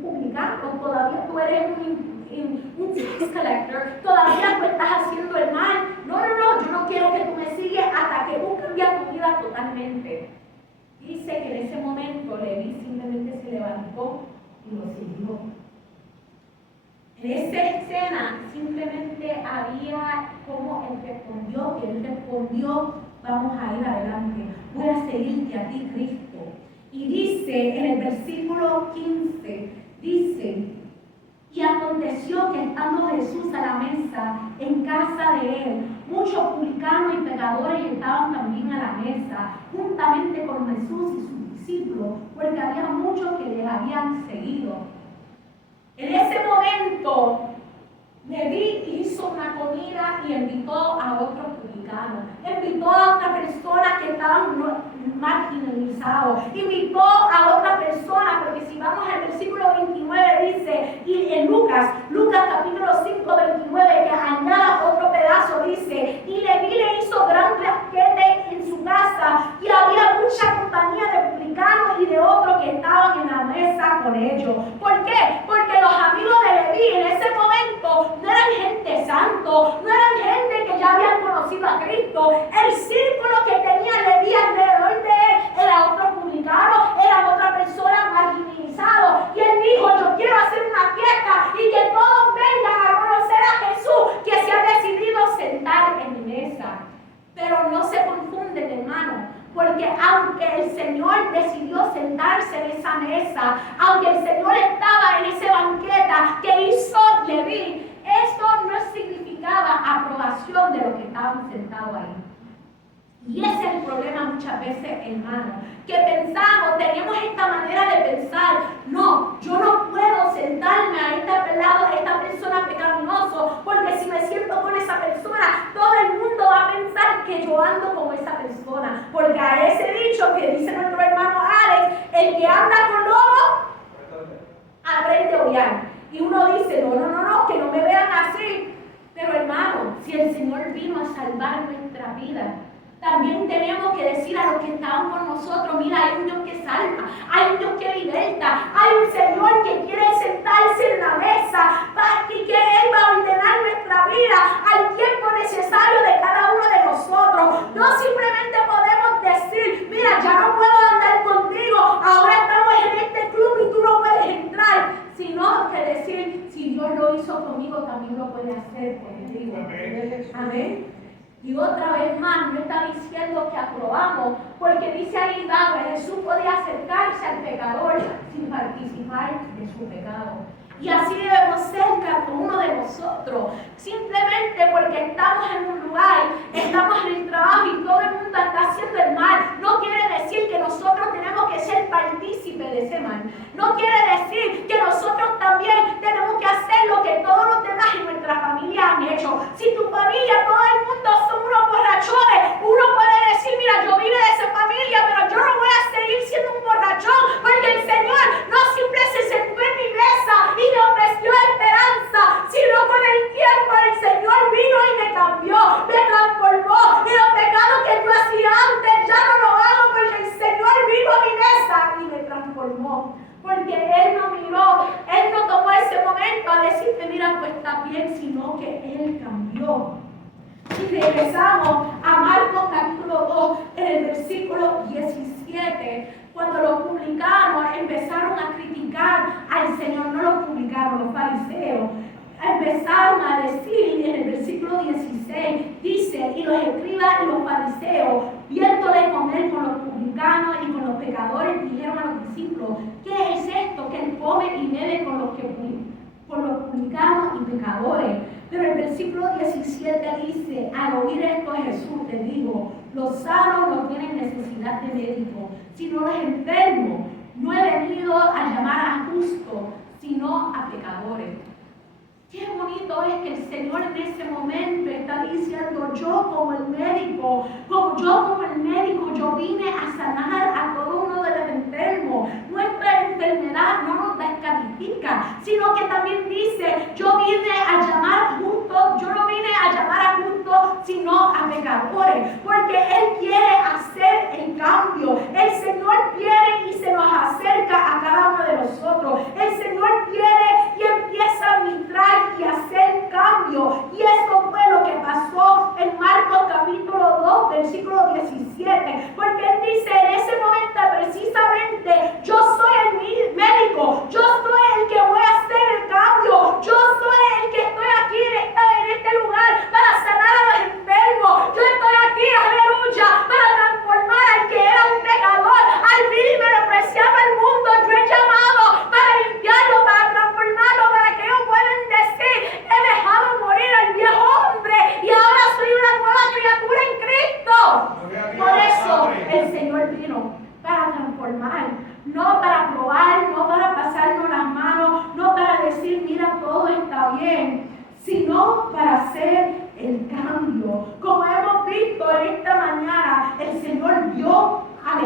publicano, todavía tú eres un un tax collector, todavía tú estás haciendo el mal. No, yo no quiero que tú me sigas hasta que tú cambies tu vida totalmente. Dice que en ese momento Leví simplemente se levantó y lo siguió. En esa escena simplemente había como él respondió, vamos a ir adelante, voy a seguirte a ti, Cristo. Y dice en el versículo 15, dice, y aconteció que estando Jesús a la mesa en casa de él, muchos publicanos y pecadores estaban también a la mesa, juntamente con Jesús y sus discípulos, porque había muchos que les habían seguido. En ese momento, Leví hizo una comida y invitó a otros publicanos, invitó a otras personas que estaban marginalizados, invitó a otra persona, porque si vamos al versículo 29 dice, y en Lucas capítulo 5, 29, que añada otro pedazo, dice, y Leví le hizo gran banquete en su casa, y había mucha compañía de publicanos y de otros que estaban en la mesa con ellos. ¿Por qué? Porque los amigos de Leví en ese momento no eran gente santo, no eran gente que ya habían conocido a Cristo. El círculo que tenía Leví alrededor de él era otro publicano, era otra persona marginalizado. Y él dijo, yo quiero hacer una fiesta y que todos vengan a conocer a Jesús, que se ha decidido sentar en mi mesa. Pero no se confunden, hermano, porque aunque el Señor decidió sentarse en esa mesa, aunque el Señor estaba en ese banqueta que hizo Leví, esto no significaba aprobación de los que estaban sentados ahí. Y ese es el problema muchas veces, hermano, que pensamos, tenemos esta manera de pensar, no, yo no puedo sentarme a este lado de esta persona pecaminoso, porque si me siento con esa persona, todo el mundo va a pensar que yo ando como esa persona, porque a ese dicho que dice nuestro hermano Alex, el que anda con lobo, aprende a odiar. Y uno dice, no, que no me vean así. Pero hermano, si el Señor vino a salvar nuestra vida, también tenemos que decir a los que estaban con nosotros, mira, hay un Dios que salva, hay un Dios que liberta, hay un Señor que quiere sentarse en la mesa y que Él va a ordenar nuestra vida al tiempo necesario de cada uno de nosotros. No simplemente podemos decir, mira, ya no puedo andar contigo, ahora estamos en este club y tú no puedes entrar, sino que decir, si Dios lo hizo conmigo, también lo puede hacer contigo. Amén. Y otra vez más, no está diciendo que aprobamos, porque dice ahí, que Jesús podía acercarse al pecador sin participar de su pecado. Y así debemos ser cada uno de nosotros. Simplemente porque estamos en un lugar, estamos en el trabajo y todo el mundo está haciendo el mal, no quiere decir que nosotros tenemos que ser partícipes de ese mal. No quiere decir que nosotros también tenemos que hacer lo que todos los demás en nuestra familia han hecho. Si tu familia, todo el mundo son unos borrachones, uno puede decir, mira, yo vine de esa familia, pero yo no voy a seguir siendo un borrachón, porque el Señor no siempre se sentó en mi mesa y me ofreció esperanza, sino con el tiempo el Señor vino y me cambió, me transformó, y los pecados que yo hacía antes ya no los hago, porque el Señor vino a mi mesa y me transformó. Porque Él no miró, Él no tomó ese momento a decirte, mira, pues está bien, sino que Él cambió. Y regresamos a Marcos capítulo 2, en el versículo 17, cuando los publicanos empezaron a criticar al Señor, no los publicanos, los fariseos, empezaron a decir en el versículo 16, dice, y los escribas y los fariseos, viéndole comer con los publicanos y con los pecadores, dijeron a los discípulos, ¿qué es esto que él come y bebe con los publicanos y pecadores? Pero el versículo 17 dice, al oír esto Jesús le dijo, los sanos no tienen necesidad de médico, sino los enfermos. No he venido a llamar a justos, sino a pecadores. Qué bonito es que el Señor en ese momento está diciendo, yo como el médico, yo vine a sanar a todo uno de los enfermos. Nuestra enfermedad no nos descalifica, sino que también dice, yo vine a llamar justos, yo no vine a llamar a justos, sino a pecadores, porque Él quiere hacer el cambio. El Señor viene y se nos acerca a cada uno de nosotros. El Señor viene y empieza a ministrar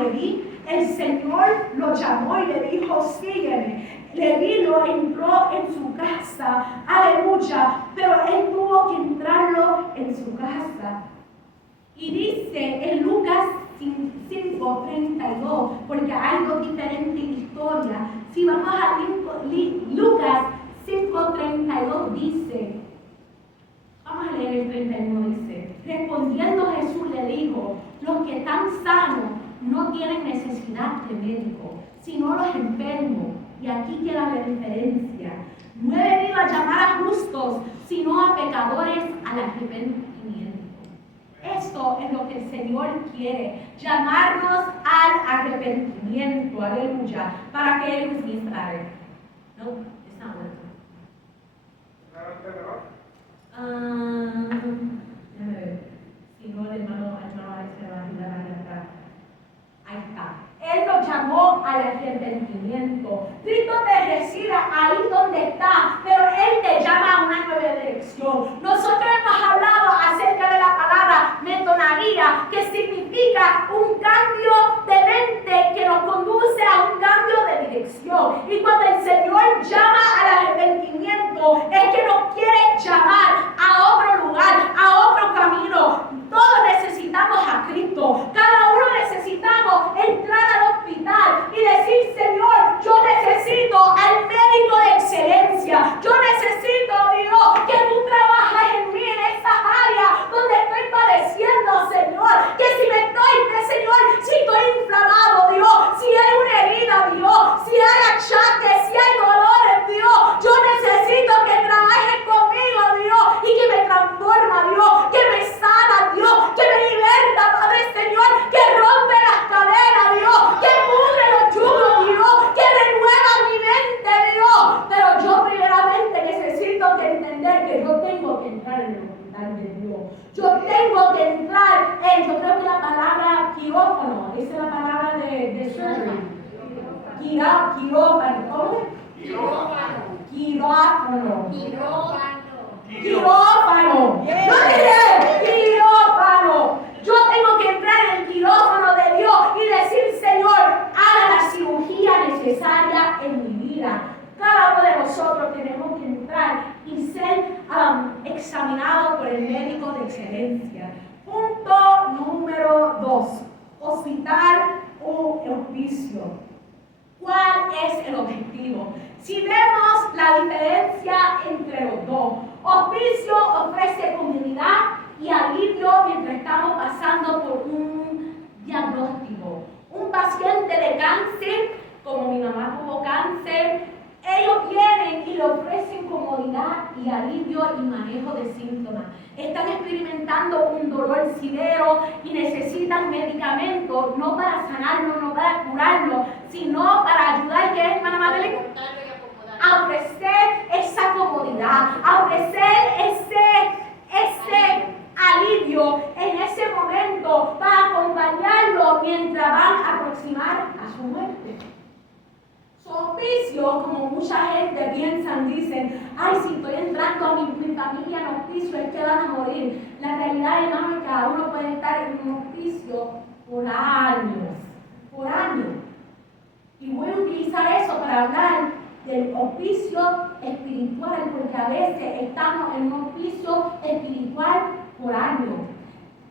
Leví, el Señor lo llamó y le dijo, sígueme. Leví lo entró en su casa, aleluya, pero él tuvo que entrarlo en su casa. Y dice en Lucas 5:32, porque hay dos diferentes historias. Si vamos a Lucas 5:32 dice, vamos a leer el 31, dice, respondiendo Jesús le dijo, los que están sanos no tienen necesidad de médico, sino los enfermos. Y aquí queda la diferencia. No he venido a llamar a justos, sino a pecadores al arrepentimiento. Esto es lo que el Señor quiere, llamarnos al arrepentimiento, aleluya, para que Él nos ministre. No, it's not working. Déjame ver. Si no, el hermano se va a ayudar a cantar. Ahí está. Él nos llamó al arrepentimiento. Cristo te recibe ahí donde está, pero Él te llama a una nueva dirección. Nosotros hemos hablado acerca de la palabra metonagía, que significa un cambio de mente que nos conduce a un cambio de dirección. Y cuando el Señor llama al arrepentimiento, es que nos quiere llamar a otro lugar, a otro camino. Todos necesitamos a Cristo. Cada uno necesitamos entrar al hospital y decir, Señor, yo necesito al médico de excelencia. Yo necesito, Dios, que tú trabajes en mí en esta área donde estoy padeciendo, Señor. Que Señor, si estoy inflamado, Dios, si hay una herida, Dios, si hay achaques, si hay dolores, Dios, yo necesito que trabajes conmigo, Dios, y que me transforma, Dios, que me sana, Dios, que me liberta, Padre Señor, que rompe las cadenas, Dios, que pudre los yugos, Dios, que renueva mi mente, Dios. Pero yo primeramente necesito que entender que yo tengo que entrar en el hospital de Dios. Yo tengo que entrar en, yo creo que la palabra quirófano, esa es la palabra de surgery. Quirófano. ¿Cómo es? Quirófano. Yo dije quirófano. Yo tengo que entrar en el quirófano de Dios y decir, Señor, haga la cirugía necesaria en mi vida. Cada uno de nosotros tenemos que entrar y ser examinados por el médico de excelencia. Punto número 2. Hospital o hospicio. ¿Cuál es el objetivo? Si vemos la diferencia entre los dos, hospicio ofrece comunidad y alivio mientras estamos pasando por un diagnóstico. Un paciente de cáncer, como mi mamá tuvo cáncer, ellos vienen y le ofrecen comodidad y alivio y manejo de síntomas. Están experimentando un dolor severo y necesitan medicamentos, no para sanarlo, no para curarlo, sino para ayudar, ¿qué es, hermana Madeleine? A ofrecer esa comodidad, a ofrecer ese alivio en ese momento para acompañarlo mientras van a aproximar a su muerte. Su hospicio, como mucha gente piensan, dicen, ay, si estoy entrando a mi familia en hospicio, es que van a morir. La realidad es que cada uno puede estar en un hospicio por años. Y voy a utilizar eso para hablar del hospicio espiritual, porque a veces estamos en un hospicio espiritual por años,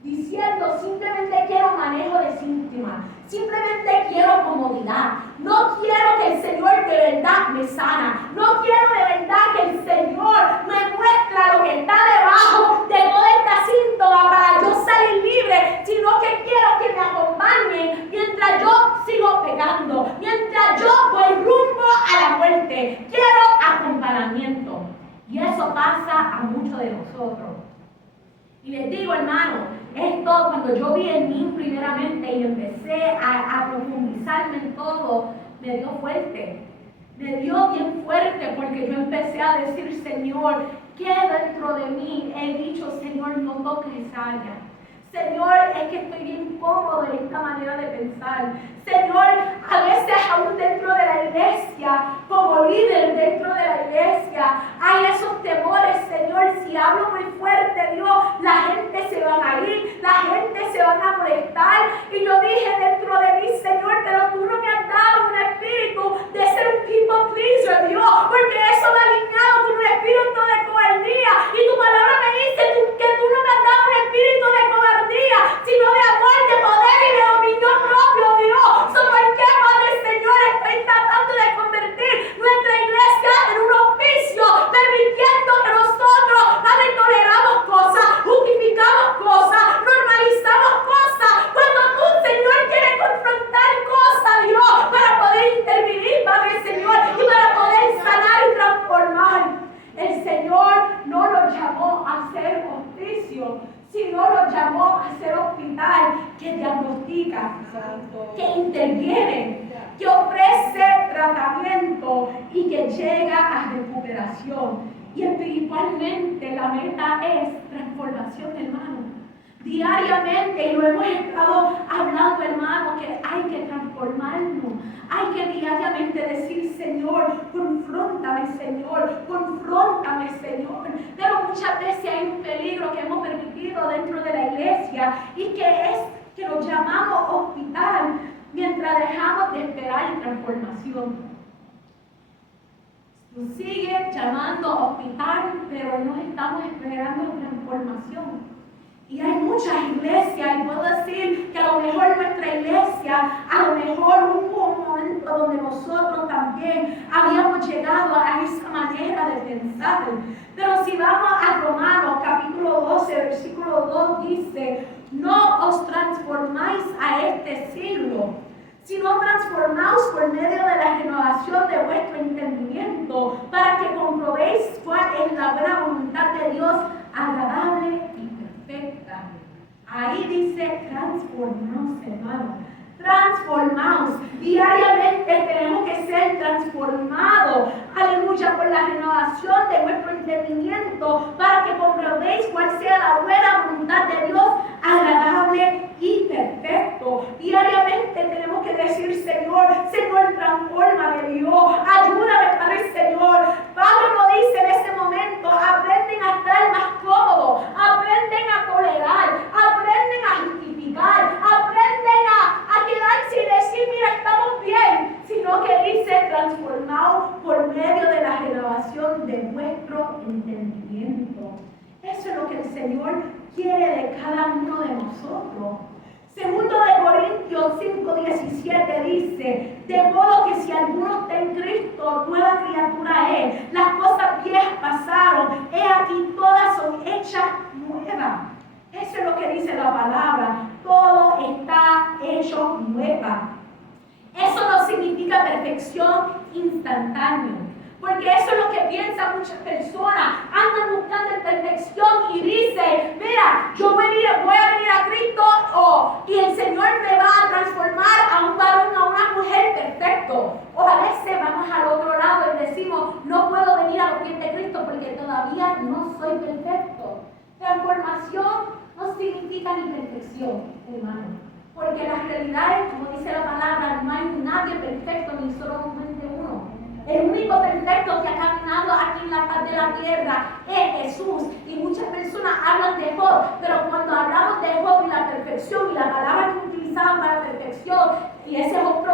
diciendo simplemente quiero manejo de síntomas, simplemente quiero comodidad, no quiero que el Señor de verdad me sana, no quiero de verdad que el Señor me muestre lo que está debajo de toda esta síntoma para yo salir libre, sino que quiero que me acompañen mientras yo sigo pecando, mientras yo voy rumbo a la muerte. Quiero acompañamiento. Y eso pasa a muchos de nosotros. Y les digo, hermano, esto cuando yo vi en mí primeramente y empecé a profundizarme en todo, me dio fuerte. Me dio bien fuerte porque yo empecé a decir, Señor, ¿qué dentro de mí? He dicho, Señor, no toques esa área. Señor, es que estoy bien cómodo en esta manera de pensar. Señor, a veces aún dentro de la iglesia, como líder dentro de la iglesia, hay esos temores, Señor, si hablo muy fuerte, Dios, la gente se va a ir, la gente se va a molestar. Y yo dije dentro de mí, Señor, santifica, que interviene, que ofrece tratamiento y que llega a recuperación. Y espiritualmente la meta es transformación, hermano. Diariamente, y lo hemos estado hablando, hermano, que hay que transformarnos. Hay que diariamente decir, Señor, confróntame, Señor, confróntame, Señor. Pero muchas veces hay un peligro que hemos permitido dentro de la iglesia y que es que lo llamamos hospital mientras dejamos de esperar transformación. Nos sigue llamando hospital, pero no estamos esperando transformación. Y hay muchas iglesias, y puedo decir que a lo mejor nuestra iglesia, a lo mejor hubo un momento donde nosotros también habíamos llegado a esa manera de pensar. Pero si vamos a Romanos capítulo 12, versículo 2 dice, no os transformáis a este siglo, sino transformaos por medio de la renovación de vuestro entendimiento, para que comprobéis cuál es la buena voluntad de Dios, agradable y perfecta. Ahí dice transformaos, hermano. Transformaos. Diariamente tenemos que ser transformados, aleluya, por la renovación de nuestro entendimiento, para que comprobéis cuál sea la buena voluntad de Dios, agradable y perfecto. Diariamente tenemos que decir, Señor, Señor, transfórmame, Dios, ayúdame, Padre, Señor. Pablo lo dice en ese momento, aprenden a estar más cómodos, aprenden a tolerar, aprenden a justificar, aprenden a quedarse y decir, mira, estamos bien, sino que dice, transformados por medio de la renovación de vuestro entendimiento. Eso es lo que el Señor quiere de cada uno de nosotros. Segundo de Corintios 5:17 dice, de modo que si alguno está en Cristo, nueva criatura es. Las cosas viejas pasaron, he aquí todas son hechas nuevas. Eso es lo que dice la palabra, todo está hecho nueva. Eso no significa perfección instantánea, porque eso es lo que piensan muchas personas. Andan buscando perfección y dicen, mira, yo voy a venir a Cristo y el Señor me va a transformar a un varón, a una mujer perfecto. O a veces vamos al otro lado y decimos, no puedo venir a los pies de Cristo porque todavía no soy perfecto. Transformación no significa ni perfección, hermano. Porque la realidad es, como dice la palabra, no hay nadie perfecto, ni solamente uno. El único perfecto que ha caminado aquí en la faz de la tierra es Jesús. Y muchas personas hablan de Job, pero cuando hablamos de Job y la perfección, y la palabra que utilizaban para perfección, y ese Job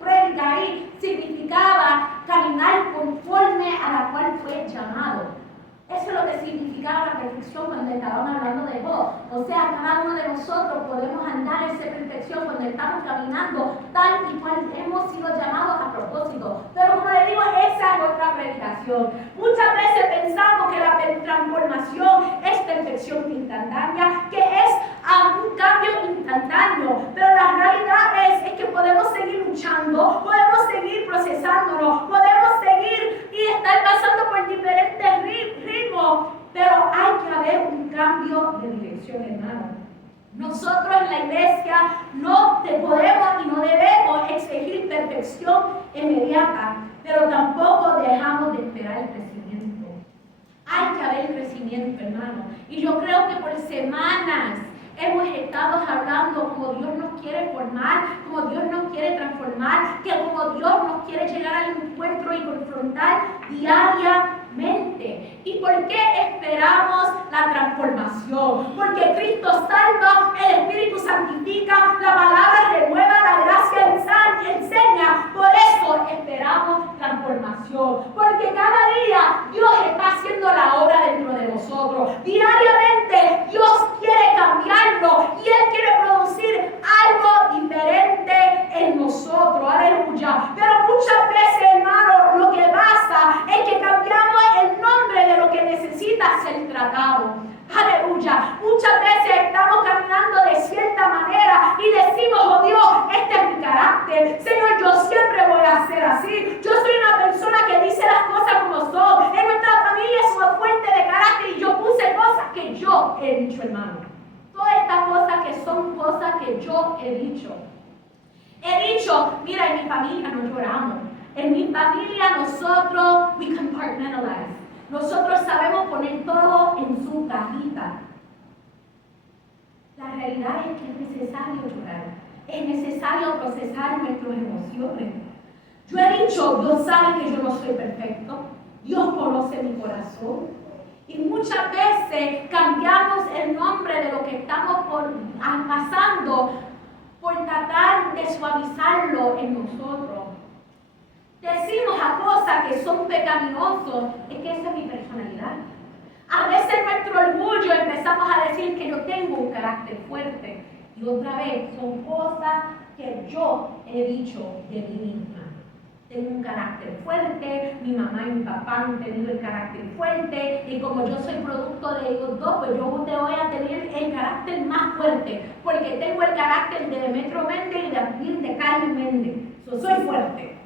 prédica ahí, significaba caminar conforme a la cual fue llamado. Eso es lo que significaba la perfección cuando estaban hablando de Job. O sea, cada uno de nosotros podemos andar en esa perfección cuando estamos caminando tal y cual hemos sido llamados a propósito. Pero como le digo, esa es otra predicación. Muchas veces pensamos que la transformación es perfección instantánea, que es un cambio instantáneo. Pero la realidad es que podemos seguir luchando, podemos seguir procesándonos, podemos seguir y estar pasando por diferentes ritmos, pero hay que haber un cambio de dirección, hermano. Nosotros en la iglesia no podemos y no debemos exigir perfección inmediata, pero tampoco dejamos de esperar el crecimiento. Hay que haber crecimiento, hermano. Y yo creo que por semanas hemos estado hablando como Dios nos quiere formar, como Dios nos quiere transformar, que como Dios nos quiere llegar al encuentro y confrontar diariamente. ¿Y por qué esperamos la transformación? Porque Cristo salva, el Espíritu santifica, la palabra renueva, la gracia enseña. Por eso esperamos transformación. Porque cada día Dios está haciendo la obra dentro de nosotros. Diariamente Dios quiere cambiarnos y Él quiere producir algo diferente en nosotros. Aleluya. Pero muchas veces, hermano, lo que pasa es que cambiamos el nombre de lo que necesita ser tratado. Aleluya. Muchas veces estamos caminando de cierta manera yo he dicho. He dicho, mira, en mi familia no lloramos. En mi familia nosotros, we compartmentalize. Nosotros sabemos poner todo en su cajita. La realidad es que es necesario llorar. Es necesario procesar nuestras emociones. Yo he dicho, Dios sabe que yo no soy perfecto. Dios conoce mi corazón. Y muchas veces cambiamos el nombre de lo que estamos pasando por tratar de suavizarlo en nosotros. Decimos a cosas que son pecaminosas, es que esa es mi personalidad. A veces nuestro orgullo empezamos a decir que yo tengo un carácter fuerte. Y otra vez, son cosas que yo he dicho de mí misma. Tengo un carácter fuerte, mi mamá y mi papá han tenido el carácter fuerte, y como yo soy producto de ellos dos, pues yo te voy a tener el carácter más fuerte, porque tengo el carácter de Demetrio Méndez y de Carmen Méndez. Soy fuerte.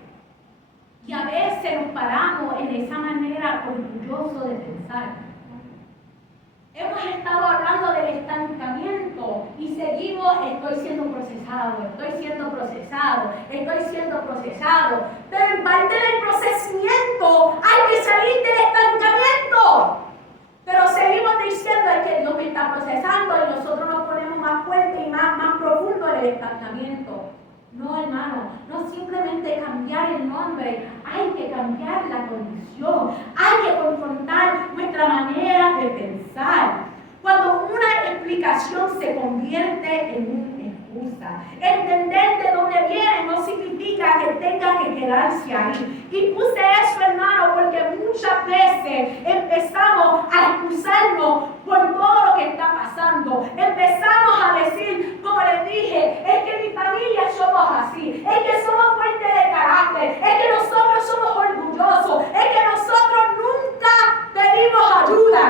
Y a veces nos paramos en esa manera orgulloso de pensar. Hemos estado hablando del estancamiento y seguimos, estoy siendo procesado. Pero en parte del procesamiento hay que salir del estancamiento. Pero seguimos diciendo que Dios me está procesando y nosotros nos ponemos más fuertes y más profundo en el estancamiento. No, hermano, no simplemente cambiar el nombre, hay que cambiar la condición, hay que confrontar nuestra manera de pensar. Cuando una explicación se convierte en una excusa, entender de dónde viene no significa que tenga que quedarse ahí. Y puse eso, hermano, porque muchas veces empezamos a excusarnos por todo lo que está pasando. Empezamos a decir, como les dije, es que mi familia somos así, es que somos fuertes de carácter, es que nosotros somos orgullosos, es que nosotros nunca pedimos ayuda.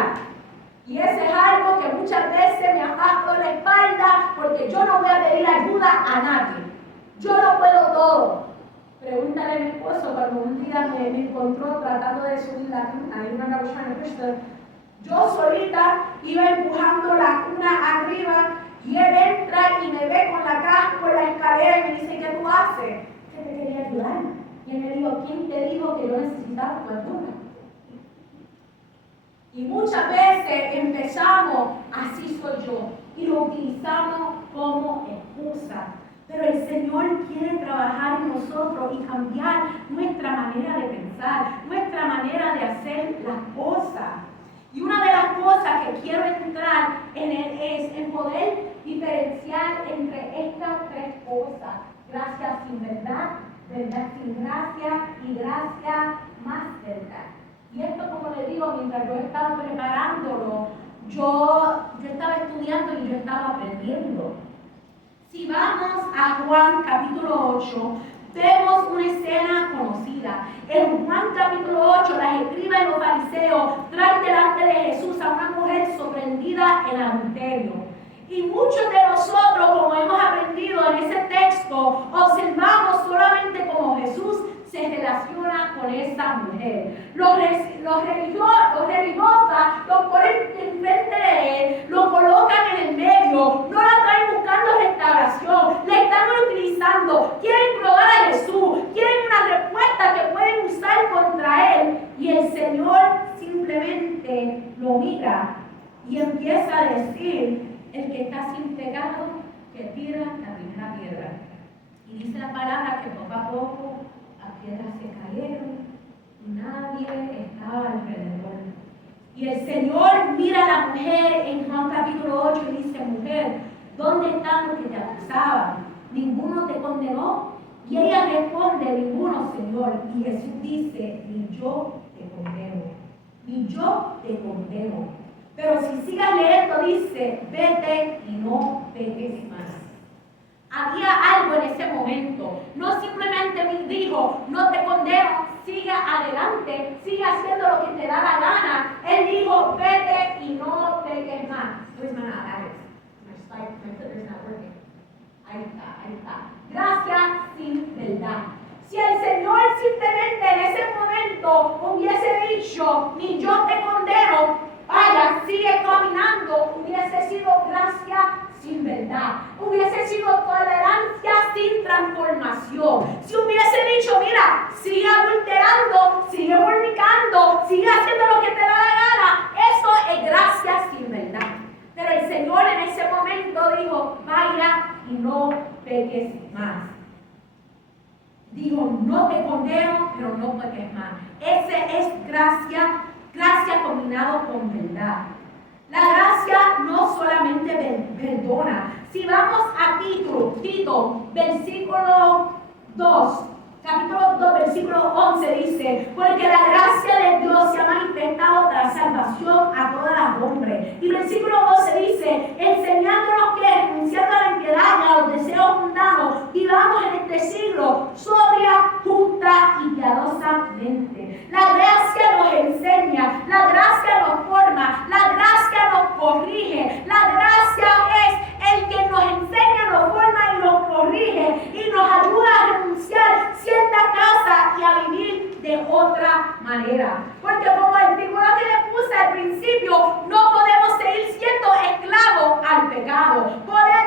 Y eso es algo que muchas veces me afecta de la espalda porque yo no voy a pedir ayuda a nadie. Yo lo puedo todo. Pregúntale a mi esposo cuando un día me encontró tratando de subir la cuna. Yo solita iba empujando la cuna arriba y él entra y me ve con la caja por la escalera y me dice, ¿qué tú haces? Que te quería ayudar. Y él me dijo, ¿quién te dijo que yo necesitaba tu ayuda? Y muchas veces empezamos, así soy yo, y lo utilizamos como excusa. Pero el Señor quiere trabajar en nosotros y cambiar nuestra manera de pensar, nuestra manera de hacer las cosas. Y una de las cosas que quiero entrar es en poder diferenciar entre estas tres cosas. Gracia sin verdad, verdad sin gracia y gracia más verdad. Y esto, como les digo, mientras yo estaba preparándolo, yo estaba estudiando y yo estaba aprendiendo. Si vamos a Juan capítulo 8, vemos una escena conocida. En Juan capítulo 8, las escribas y los fariseos traen delante de Jesús a una mujer sorprendida en adulterio. Y muchos de nosotros, como hemos aprendido en ese texto, observamos solamente cómo Jesús se relaciona con esa mujer. Los religiosas lo ponen enfrente de él, lo colocan en el medio, no la traen buscando restauración, le están utilizando, quieren probar a Jesús, quieren una respuesta que pueden usar contra él. Y el Señor simplemente lo mira y empieza a decir, el que está sin pecado, que tira la primera piedra. Y dice la palabra que poco a poco las piedras se cayeron y nadie estaba alrededor. Y el Señor mira a la mujer en Juan capítulo 8 y dice, mujer, ¿dónde están los que te acusaban? ¿Ninguno te condenó? Y ella responde, ninguno, Señor. Y Jesús dice, ni yo te condeno, ni yo te condeno. Pero si sigas leyendo, dice, vete y no peques más. Había algo en ese momento. No simplemente me dijo, no te condeno, sigue adelante, sigue haciendo lo que te da la gana. Él dijo, vete y no peques más. Ahí está. Gracia sin verdad. Si el Señor simplemente en ese momento hubiese dicho, ni yo te condeno, vaya, sigue caminando, hubiese sido gracia sin verdad. Hubiese sido afirmación. Si hubiese dicho, mira, sigue adulterando, sigue fornicando, sigue haciendo lo que te da la gana, eso es gracia sin verdad. Pero el Señor en ese momento dijo, vaya y no peques más. Dijo, no te condeno, pero no peques más. Ese es gracia combinado con verdad. La gracia no solamente perdona. Si vamos a Tito, versículo 2, capítulo 2, versículo 11 dice, porque la gracia de Dios se ha manifestado para salvación a todas las hombres. Y versículo 12 dice, enseñándonos que renunciando a la impiedad y a los deseos mundanos, vivamos en este siglo sobria, justa y piadosamente. La gracia nos enseña, la gracia nos forma, la gracia nos corrige, la gracia es el que nos enseña, nos forma y nos corrige y nos ayuda a renunciar ciertas cosas y a vivir de otra manera. Porque como el figuro que le puse al principio, no podemos seguir siendo esclavos al pecado.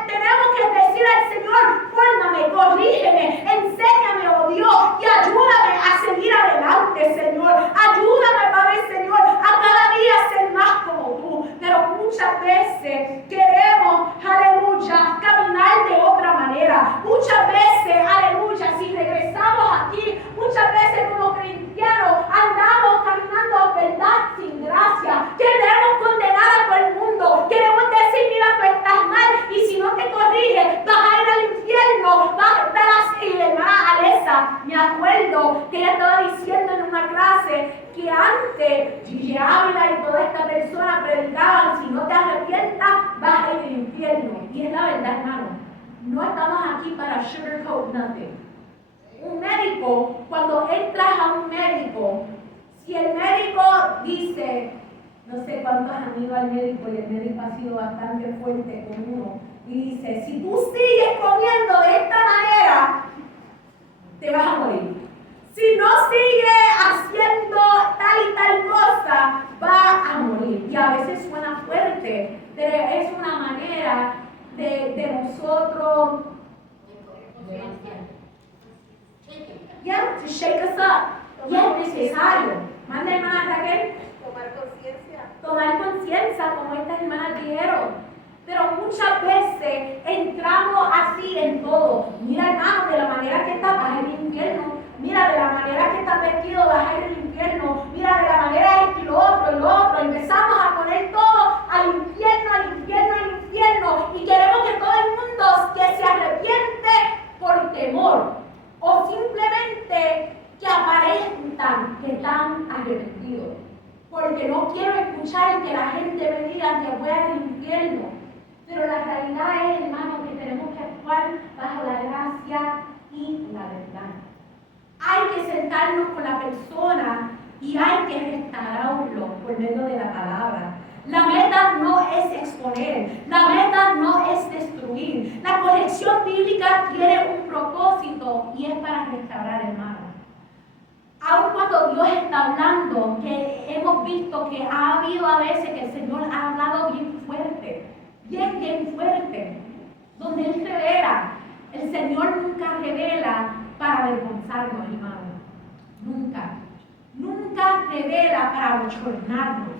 Tenemos que decir al Señor, fórmame, corrígeme, enséñame, oh Dios, y ayúdame a seguir adelante, Señor. Ayúdame, Padre, Señor, a cada día ser más como tú. Pero muchas veces queremos, aleluya, caminar de otra manera. Muchas veces, aleluya, si regresamos aquí, muchas veces como cristianos andamos caminando verdad sin gracia. Queremos condenar a todo el mundo. Queremos decir, mira, tú estás mal y si no te corriges, vas a ir al infierno, vas a estar así. Hermana Alesa, me acuerdo que ella estaba diciendo en una clase que antes Gigi Ávila y toda esta persona predicaban, si no te arrepientas, vas a ir al infierno. Y es la verdad, hermano. No estamos aquí para sugarcoat nothing. Un médico, cuando entras a un médico, si el médico dice, no sé cuántos han ido al médico y el médico ha sido bastante fuerte con uno, y dice, si tú sigues comiendo de esta manera, te vas a morir. Si no sigues haciendo tal y tal cosa, vas a morir. Y a veces suena fuerte, pero es una manera de nosotros, to shake us up. Y es necesario. Manda, hermana Raquel. Tomar conciencia, como estas hermanas dijeron. Pero muchas veces entramos así en todo. Mira, hermano, de la manera que estás, vas al infierno. Mira, de la manera que estás vestido, vas a ir al infierno. Mira, de la manera esto y lo otro. Empezamos a poner todo al infierno, al infierno, al infierno. Y queremos que todo el mundo que se arrepiente por temor. O simplemente que aparentan que están arrepentidos. Porque no quiero escuchar que la gente me diga que voy al infierno. Pero la realidad es, hermano, que tenemos que actuar bajo la gracia y la verdad. Hay que sentarnos con la persona y hay que restaurarlo por medio de la palabra. La meta no es exponer, la meta no es destruir. La corrección bíblica tiene un propósito y es para restaurar, hermano. Aun cuando Dios está hablando, que hemos visto que ha habido a veces que el Señor ha hablado bien fuerte, bien fuerte, donde Él revela. El Señor nunca revela para avergonzarnos, hermano. Nunca revela para abochornarnos,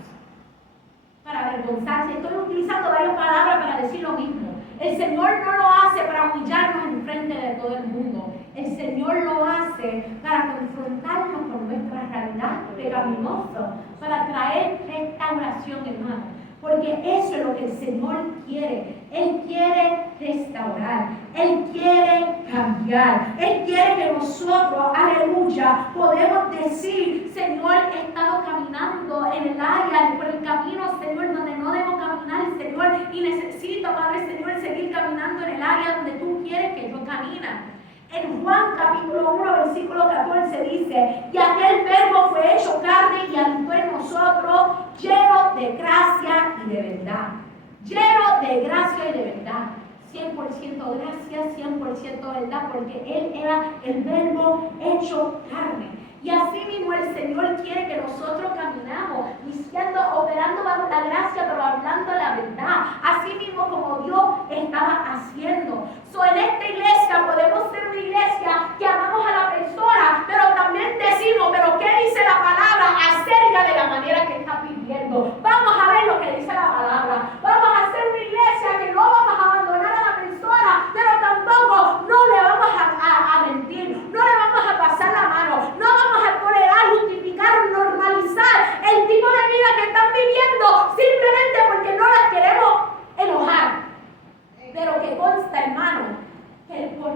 para avergonzarse. Estoy utilizando varias palabras para decir lo mismo. El Señor no lo hace para humillarnos en frente de todo el mundo. El Señor lo hace para confrontarnos con nuestra realidad pecaminosa, para traer restauración, hermano. Porque eso es lo que el Señor quiere. Él quiere restaurar. Él quiere cambiar. Él quiere que nosotros, aleluya, podemos decir, Señor, he estado caminando en el área, por el camino, Señor, donde no debo caminar, Señor, y necesito, Padre, Señor, seguir caminando en el área donde tú quieres que yo camine. En Juan capítulo 1, versículo 14 dice, y aquel verbo fue hecho carne y habitó en nosotros, lleno de gracia y de verdad. Lleno de gracia y de verdad. 100% gracia, 100% verdad, porque Él era el verbo hecho carne. Y así mismo el Señor quiere que nosotros caminamos, operando bajo la gracia, pero hablando la verdad. Así mismo como Dios estaba haciendo. En esta iglesia podemos ser una iglesia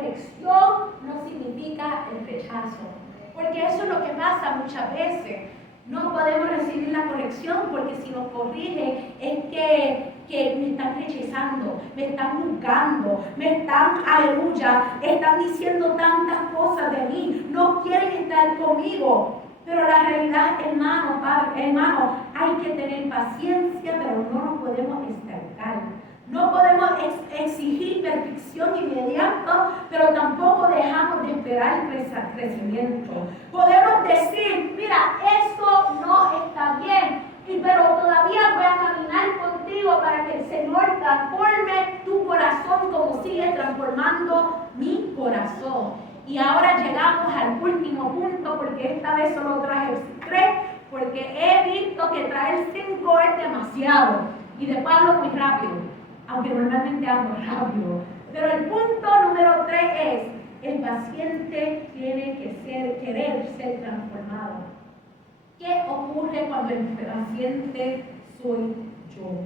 corrección no significa el rechazo. Porque eso es lo que pasa muchas veces. No podemos recibir la corrección porque si nos corrigen es que me están rechazando, me están juzgando, me están, aleluya, están diciendo tantas cosas de mí, no quieren estar conmigo. Pero la realidad, hermano, padre, hermano, hay que tener paciencia, pero no nos podemos estancar. No podemos exigir perfección inmediata, pero tampoco dejamos de esperar el crecimiento. Podemos decir, mira, esto no está bien, pero todavía voy a caminar contigo para que el Señor transforme tu corazón como sigue transformando mi corazón. Y ahora llegamos al último punto, porque esta vez solo traje 3, porque he visto que traer 5 es demasiado. Y después hablo muy rápido, aunque normalmente hablo rápido. Pero el punto número 3 es, el paciente tiene que querer ser transformado. ¿Qué ocurre cuando el paciente soy yo?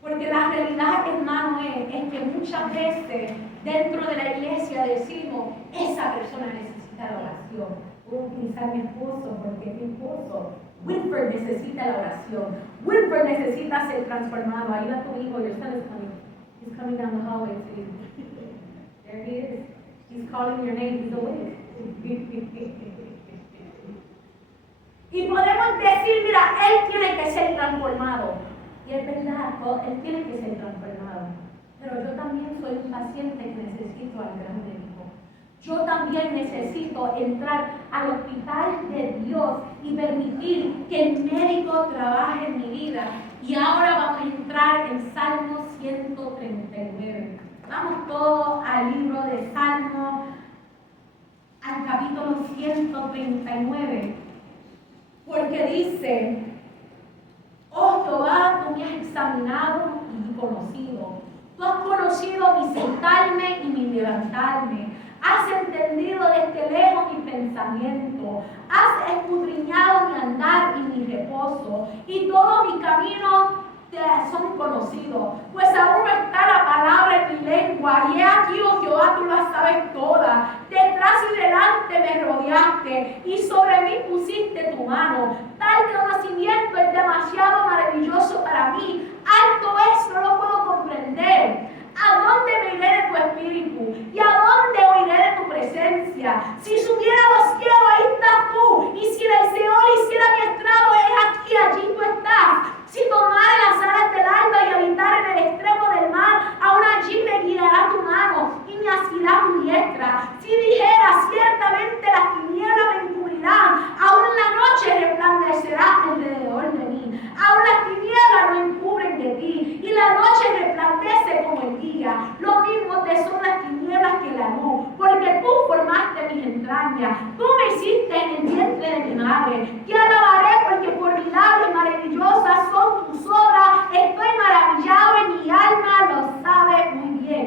Porque la realidad, hermano, es que muchas veces dentro de la iglesia decimos, esa persona necesita la oración. Voy a utilizar a mi esposo porque mi esposo, Wilford, necesita la oración. Wilford necesita ser transformado. Ahí va tu hijo, your son is coming. He's coming down the hallway to you. There he is. He's calling your name. He's awake. Y podemos decir, mira, él tiene que ser transformado. Y es verdad, él tiene que ser transformado. Pero yo también soy un paciente que necesito al gran médico. Yo también necesito entrar al hospital de Dios y permitir que el médico trabaje en mi vida. Y ahora vamos a entrar en Salmo 139. Vamos todos al libro de Salmo, al capítulo 139. Porque dice, oh Jehová, tú me has examinado y conocido. Tú has conocido mi sentarme y mi levantarme. Has entendido desde lejos mi pensamiento. Has escudriñado mi andar y mi reposo. Y todos mis caminos te son conocidos. Pues aún no está la palabra en mi lengua. Y he aquí, oh Jehová, tú las sabes todas. Detrás y delante me rodeaste. Y sobre mí pusiste tu mano. Tal conocimiento es demasiado maravilloso para mí. Alto es, no lo puedo comprender. ¿A dónde me iré de tu espíritu? ¿Y a dónde oiré de tu presencia? Si subiera a los cielos, ahí estás tú. Y si del Seol hiciera mi estrado, aquí, allí tú estás. Si tomara las alas del alba y habitar en el extremo del mar, aún allí me guiará tu mano y me asirá tu diestra. Si dijera, ciertamente las tinieblas me encubrirán, aún la noche resplandecerá alrededor de mí. Aún las tinieblas no encubren de ti, y la noche resplandece como el día. Lo mismo te son las tinieblas que la luz, porque tú formaste mis entrañas, tú me hiciste en el vientre de mi madre. Te alabaré porque formidables y maravillosas son tus obras. Estoy maravillado y mi alma lo sabe muy bien.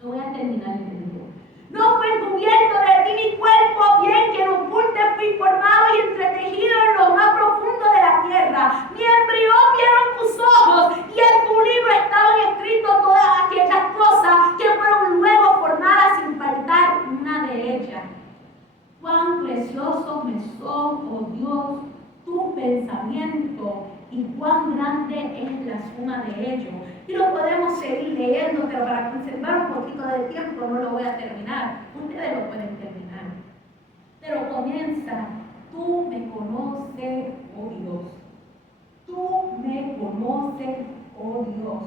No voy a terminar el libro. No fue encubierto de ti mi cuerpo, bien que en oculto fui formado y entretejido en lo más profundo de la tierra. Mi embrión vieron tus ojos y en tu libro estaban escritas todas aquellas cosas que fueron luego formadas sin faltar una de ellas. Cuán preciosos me son, oh Dios, tu pensamiento y cuán grande es la suma de ellos. Y lo podemos seguir leyendo, pero para conservar un poquito de tiempo no lo voy a terminar. Ustedes lo pueden terminar. Pero comienza, tú me conoces, oh Dios. Tú me conoces, oh Dios.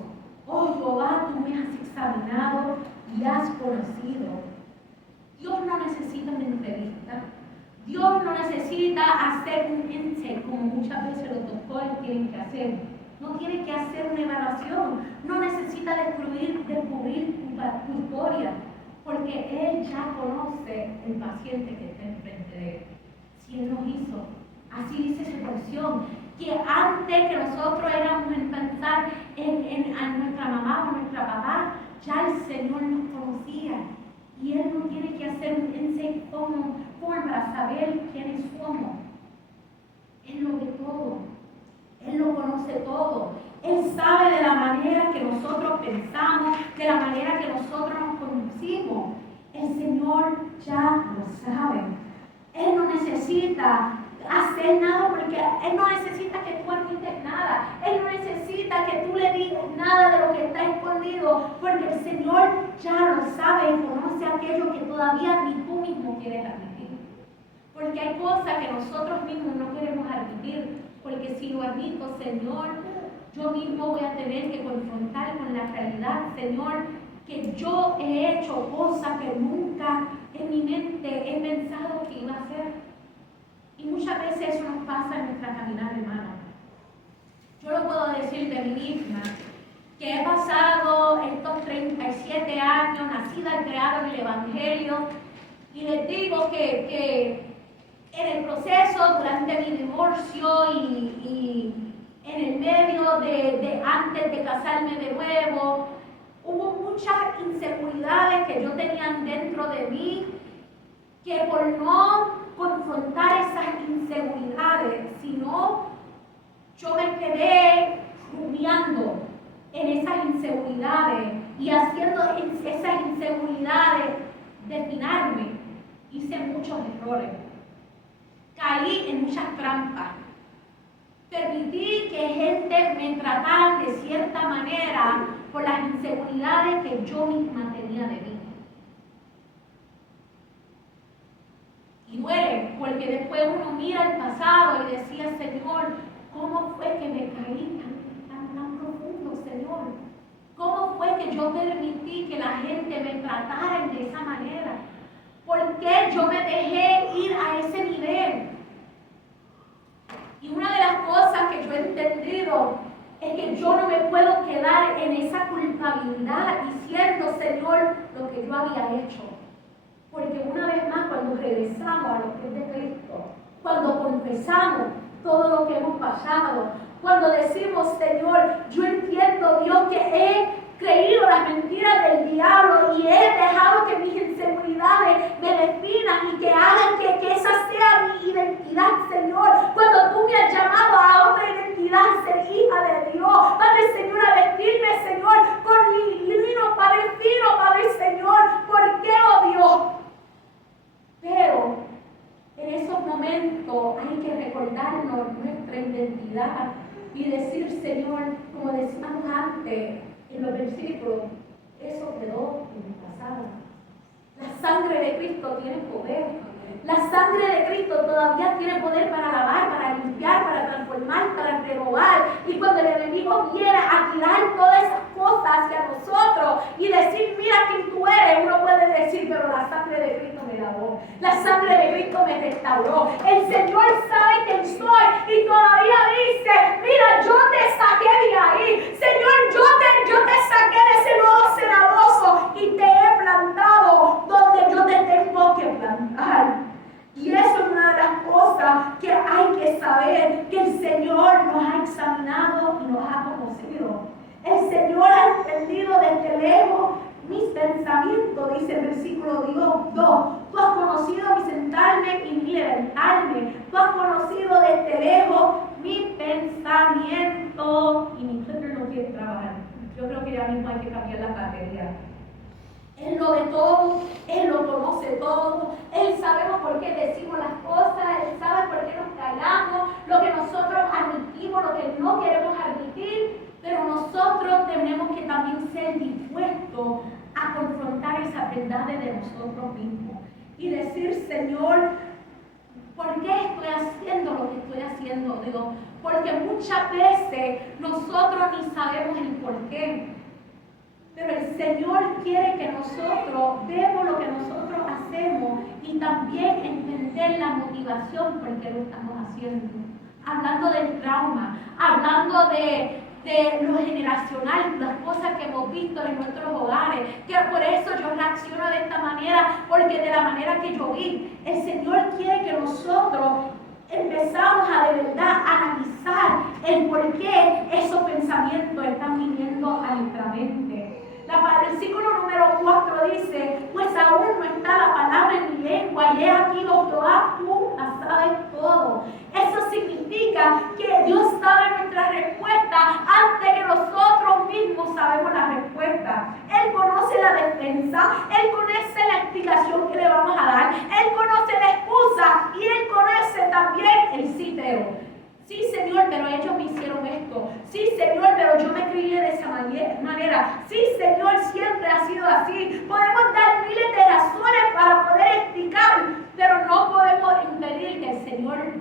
Oh Jehová, tú me has examinado y has conocido. Dios no necesita una entrevista. Dios no necesita hacer un intake como muchas veces los doctores tienen que hacer. No tiene que hacer una evaluación. No necesita descubrir tu historia. Porque Él ya conoce el paciente que está enfrente de Él. Si Él nos hizo. Así dice su porción. Que antes que nosotros éramos en pensar en nuestra mamá o nuestra papá, ya el Señor nos conocía. Y Él no tiene que hacer un intake form para saber quiénes somos. Él lo ve todo. Él lo conoce todo. Él sabe de la manera que nosotros pensamos, de la manera que nosotros nos conducimos. necesita hacer nada, porque Él no necesita que tú admites nada. Él no necesita que tú le digas nada de lo que está escondido, porque el Señor ya lo sabe y conoce aquello que todavía ni tú mismo quieres admitir. Porque hay cosas que nosotros mismos no queremos admitir, porque si lo admito, Señor, yo mismo voy a tener que confrontar con la realidad, Señor, que yo he hecho cosas que nunca en mi mente he pensado que iba a hacer. Y muchas veces eso nos pasa en nuestra caminar, hermano. Yo lo puedo decir de mí misma, que he pasado estos 37 años, nacida y criada en el Evangelio, y les digo que en el proceso, durante mi divorcio y en el medio de antes de casarme de nuevo, hubo muchas inseguridades que yo tenía dentro de mí, que por no confrontar esas inseguridades, sino yo me quedé rumiando en esas inseguridades y haciendo esas inseguridades definirme. Hice muchos errores, caí en muchas trampas, permití que gente me tratara de cierta manera por las inseguridades que yo misma tenía de mí. Y duele, porque después uno mira el pasado y decía, Señor, ¿cómo fue que me caí tan profundo, Señor? ¿Cómo fue que yo permití que la gente me tratara de esa manera? ¿Por qué yo me dejé ir a ese nivel? Y una de las cosas que yo he entendido es que yo no me puedo quedar en esa culpabilidad diciendo, Señor, lo que yo había hecho. Porque una vez más, cuando regresamos a los pies de Cristo, cuando confesamos todo lo que hemos pasado, cuando decimos, Señor, yo entiendo, Dios, que he creído las mentiras del diablo y he dejado que mis inseguridades me definan y que hagan que esa sea mi identidad, Señor. Cuando tú me has llamado a otra identidad, ser hija de Dios, Padre Señor, a vestirme, Señor, con lino, Padre fino, Padre Señor, ¿por qué, oh Dios? Pero en esos momentos hay que recordarnos nuestra identidad y decir, Señor, como decíamos antes en los versículos, eso quedó en el pasado. La sangre de Cristo tiene poder. La sangre de Cristo todavía tiene poder para lavar, para limpiar, para transformar, para renovar. Y cuando el enemigo viene a tirar todas esas cosas hacia nosotros y decir, mira quién tú eres, uno puede decir, pero la sangre de Cristo me lavó. La sangre de Cristo me restauró. El Señor sabe quién soy y todavía dice, mira, yo te saqué de ahí. Señor, yo te saqué de ese lodo cenagoso y te he plantado donde yo te tengo que plantar. Y eso es una de las cosas que hay que saber, que el Señor nos ha examinado y nos ha conocido. El Señor ha entendido desde lejos mis pensamientos, dice el versículo 2. Tú has conocido mi sentarme y mi levantarme. Tú has conocido desde lejos mi pensamiento. Y mi clipper no quiere trabajar. Yo creo que ya mismo hay que cambiar la batería. Él lo ve todo, Él lo conoce todo, Él sabemos por qué decimos las cosas, Él sabe por qué nos callamos, lo que nosotros admitimos, lo que no queremos admitir, pero nosotros tenemos que también ser dispuestos a confrontar esas verdades de nosotros mismos y decir, Señor, ¿por qué estoy haciendo lo que estoy haciendo, Dios? Porque muchas veces nosotros ni sabemos el por qué. Pero el Señor quiere que nosotros veamos lo que nosotros hacemos y también entender la motivación por qué lo estamos haciendo. Hablando del trauma, hablando de lo generacional, las cosas que hemos visto en nuestros hogares, que por eso yo reacciono de esta manera, porque de la manera que yo vi, el Señor quiere que nosotros empezamos a de verdad analizar el por qué esos pensamientos están viniendo a nuestra mente. El versículo número 4 dice, pues aún no está la palabra en mi lengua y he aquí, oh Jehová, tú la sabes todo. Eso significa que Dios sabe nuestra respuesta antes que nosotros mismos sabemos la respuesta. Él conoce la defensa, Él conoce la explicación que le vamos a dar, Él conoce la excusa y Él conoce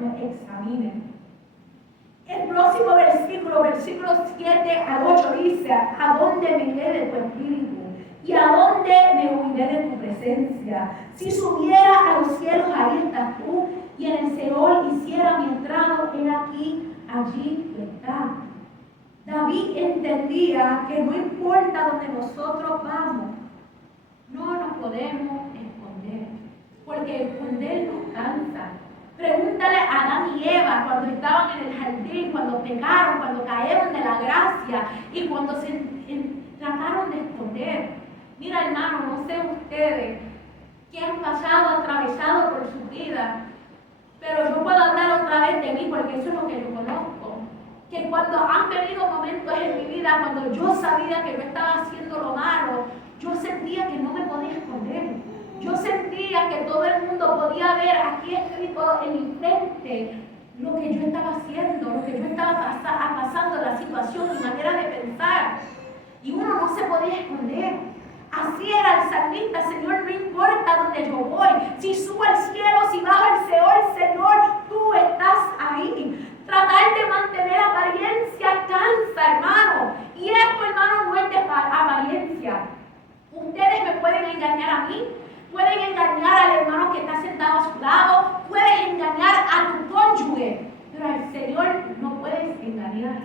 nos examine. El próximo versículo 7 al 8 dice: ¿a dónde me iré de tu espíritu? ¿Y a dónde me huiré de tu presencia? Si subiera a los cielos, ahí estás tú, y en el Seol hiciera mi estrado, he aquí, allí está. David entendía que no importa donde nosotros vamos, no nos podemos esconder, porque esconder nos cansa. Pregúntale a Adán y Eva cuando estaban en el jardín, cuando pecaron, cuando cayeron de la gracia y cuando se trataron de esconder. Mira, hermano, no sé ustedes qué han pasado, atravesado por su vida, pero yo puedo hablar otra vez de mí porque eso es lo que yo conozco. Que cuando han venido momentos en mi vida, cuando yo sabía que yo estaba haciendo lo malo, yo sentía que no me podía esconder. Yo sentía que todo el mundo podía ver aquí escrito en mi frente lo que yo estaba haciendo, lo que yo estaba pasando, la situación, mi manera de pensar. Y uno no se podía esconder. Así era el salmista: Señor, no importa dónde yo voy, si subo al cielo, si bajo al Seol, Señor, tú estás ahí. Tratar de mantener apariencia cansa, hermano. Y esto, hermano, no es de apariencia. Ustedes me pueden engañar a mí, pueden engañar al hermano que está sentado a su lado, puedes engañar a tu cónyuge, pero al Señor no puedes engañar.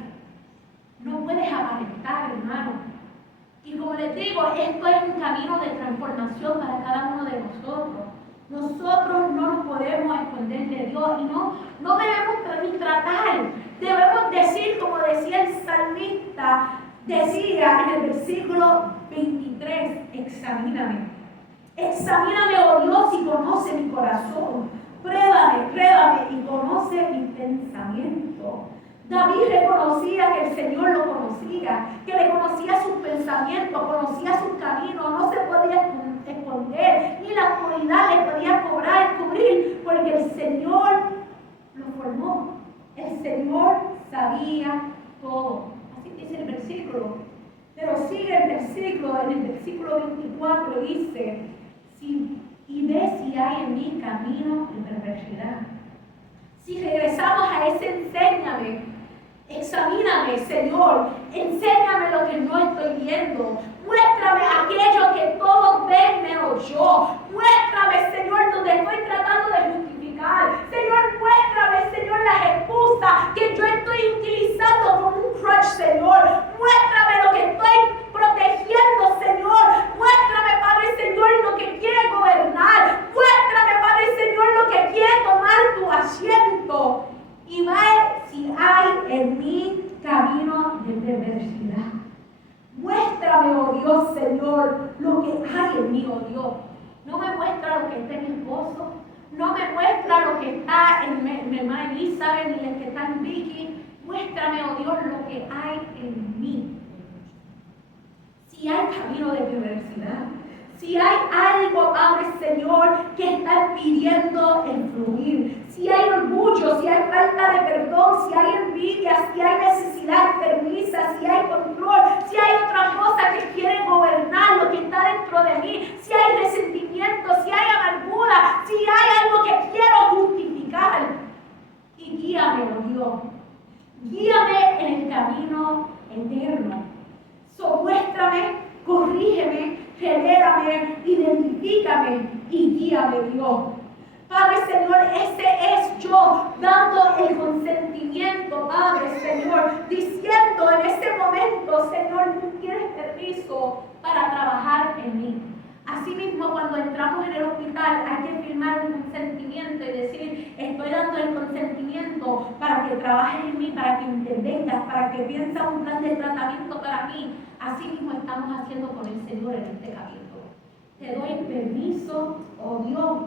No puedes aparentar, hermano. Y como les digo, esto es un camino de transformación para cada uno de nosotros. Nosotros no nos podemos esconder de Dios y no debemos tratar. Debemos decir, como decía el salmista, decía en el versículo 23, examíname. Examíname, oh Dios, y conoce mi corazón. Pruébame y conoce mi pensamiento. David reconocía que el Señor lo conocía, que le conocía sus pensamientos, conocía sus caminos, no se podía esconder, ni la oscuridad le podía cubrir, porque el Señor lo formó. El Señor sabía todo. Así dice el versículo. Pero sigue el versículo, en el versículo 24 dice: y ve si hay en mí camino de perversidad. Si regresamos a ese enséñame, examíname, Señor, enséñame lo que no estoy viendo. Muéstrame aquello que todos ven menos yo. Muéstrame, Señor, donde estoy tratando de justificar. Señor, muéstrame, Señor, las excusas que yo estoy utilizando como un crutch, Señor. Muéstrame lo que estoy protegiendo, Señor. Muéstrame, Padre, Señor, lo que quiere gobernar. Muéstrame, Padre, Señor, lo que quiere tomar tu asiento. Y ve si hay en mí camino de perversidad. Muéstrame, oh Dios, Señor, lo que hay en mí, oh Dios. No me muestra lo que está en mi esposo, no me muestra lo que está en mi hermana Elizabeth, ni el que está en Vicky. Muéstrame, oh Dios, lo que hay en mí. Si hay camino de perversidad, si hay algo, Padre Señor, que está pidiendo el fluir, si hay orgullo, si hay falta de perdón, si hay envidia, si hay necesidad enfermiza, si hay control, si hay otra cosa que quiere gobernar lo que está dentro de mí, si hay resentimiento, si hay amargura, si hay algo que quiero justificar. Y guíame, oh Dios, guíame en el camino eterno. Muéstrame, corrígeme, genérame, identifícame y guíame, Dios. Padre, Señor, ese es yo dando el consentimiento, Padre, Señor, diciendo en ese momento, Señor, tú tienes permiso para trabajar en mí. Asimismo, cuando entramos en el hospital, hay que firmar un consentimiento y decir: estoy dando el consentimiento para que trabajes en mí, para que intervengas, para que pienses un plan de tratamiento para mí. Asimismo, estamos haciendo con el Señor en este capítulo. Te doy permiso, oh Dios,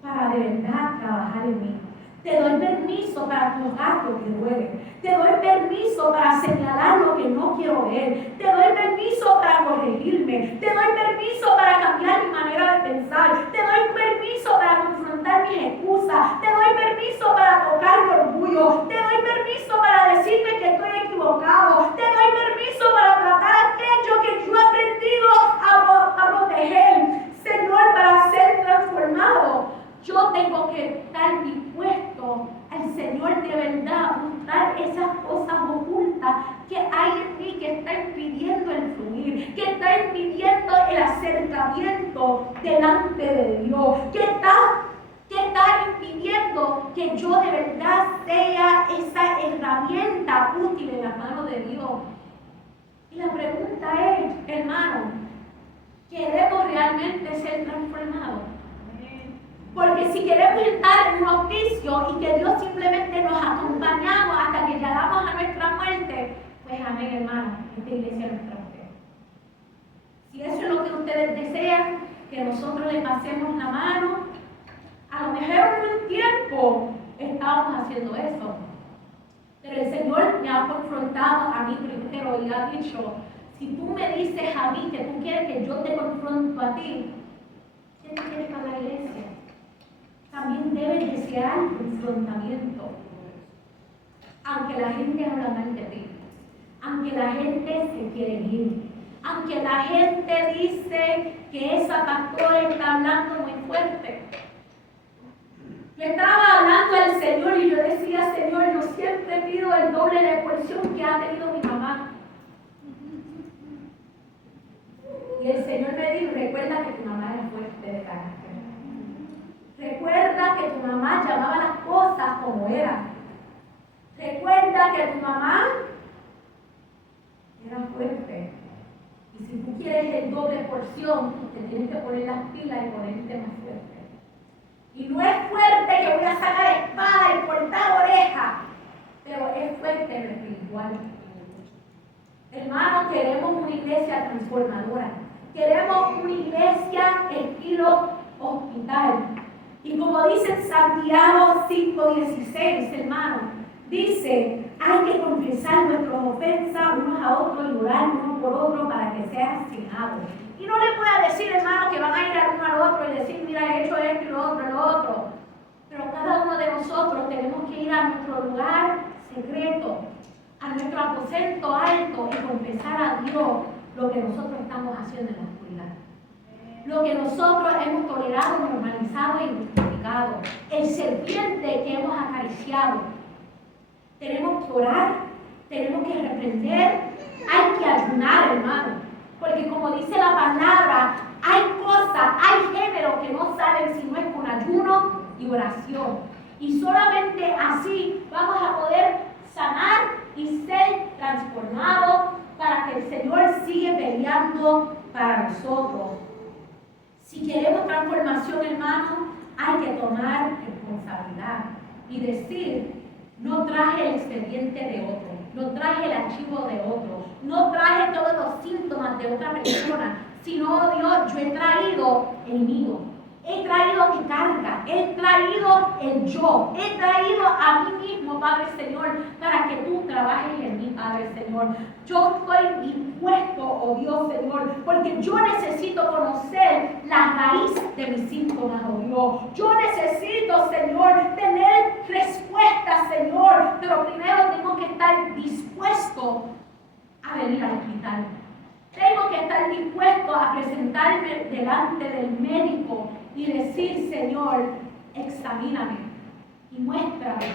para de verdad trabajar en mí. Te doy permiso para tocar lo que duele. Te doy permiso para señalar lo que no quiero ver. Te doy permiso para corregirme. Te doy permiso para cambiar mi manera de pensar. Te doy permiso para confrontar mis excusas. Te doy permiso para tocar mi orgullo. Te doy permiso para decirme que estoy equivocado. Te doy permiso para tratar aquello que yo he aprendido a proteger. Señor, para ser transformado, yo tengo que estar dispuesto al delante de Dios? ¿Qué está impidiendo que yo de verdad sea esa herramienta útil en las manos de Dios? Y la pregunta es, hermano, ¿queremos realmente ser transformados? Porque si queremos estar en un hospicio y que Dios simplemente nos acompañamos hasta que llegamos a nuestra muerte, pues amén, hermano, esta iglesia es nuestra mujer. Si eso es lo que ustedes desean, que nosotros les pasemos la mano, a lo mejor en un tiempo estábamos haciendo eso. Pero el Señor me ha confrontado a mí primero y ha dicho, si tú me dices a mí que tú quieres que yo te confronto a ti, ¿qué te quieres para la iglesia? También debes desear confrontamiento. Aunque la gente habla mal de ti, aunque la gente se quiere ir, aunque la gente dice que esa pastora está hablando muy fuerte. Yo estaba hablando al Señor y yo decía, Señor, yo siempre pido el doble de porción que ha tenido mi mamá. Y el Señor me dijo, recuerda que tu mamá era fuerte de carácter. Recuerda que tu mamá llamaba las cosas como eran. Recuerda que tu mamá era fuerte. Y si tú quieres el doble porción, te tienes que poner las pilas y ponerte más fuerte. Y no es fuerte que voy a sacar espada y cortar oreja, pero es fuerte en lo espiritual. Hermanos, queremos una iglesia transformadora. Queremos una iglesia estilo hospital. Y como dice en Santiago 5:16, hermano, dice, hay que confesar nuestras ofensas unos a otros y orar uno por otro para que sean sanados. Y no le pueda decir, hermano, que van a ir al uno al otro y decir, mira, he hecho esto y lo otro. Pero cada uno de nosotros tenemos que ir a nuestro lugar secreto, a nuestro aposento alto y confesar a Dios lo que nosotros estamos haciendo en la oscuridad. Lo que nosotros hemos tolerado, normalizado y justificado. El serpiente que hemos acariciado. Tenemos que orar, tenemos que reprender, hay que ayunar, hermano. Porque como dice la palabra, hay cosas, hay géneros que no salen si no es con ayuno y oración. Y solamente así vamos a poder sanar y ser transformados para que el Señor siga peleando para nosotros. Si queremos transformación, hermano, hay que tomar responsabilidad y decir, no traje el expediente de otro, no traje el archivo de otro, no traje todos los síntomas de otra persona, sino, Dios, yo he traído el mío. He traído mi carga, he traído el yo, he traído a mí mismo, Padre Señor, para que tú trabajes en mí, Padre Señor. Yo estoy dispuesto, oh Dios, Señor, porque yo necesito conocer la raíz de mis síntomas, oh Dios. Yo necesito, Señor, tener respuestas, Señor, pero primero tengo que estar dispuesto a venir al hospital. Tengo que estar dispuesto a presentarme delante del médico y decir, Señor, examíname y muéstrame,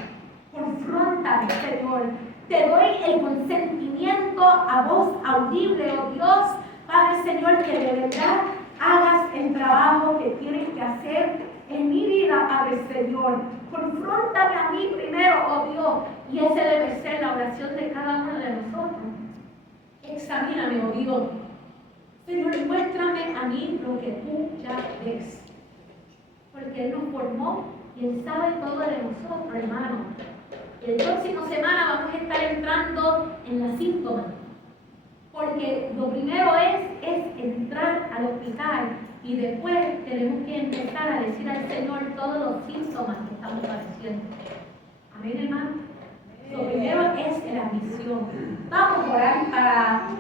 confróntame, Señor. Te doy el consentimiento a voz audible, oh Dios, Padre Señor, que de verdad hagas el trabajo que tienes que hacer en mi vida, Padre Señor. Confróntame a mí primero, oh Dios, y esa debe ser la oración de cada uno de nosotros. Examíname, oh Dios. Señor, muéstrame a mí lo que tú ya ves. Porque Él nos formó y Él sabe todo de nosotros, hermano. El próximo semana vamos a estar entrando en los síntomas. Porque lo primero es entrar al hospital y después tenemos que empezar a decir al Señor todos los síntomas que estamos padeciendo. Amén, hermano. Lo primero es la misión. Vamos a orar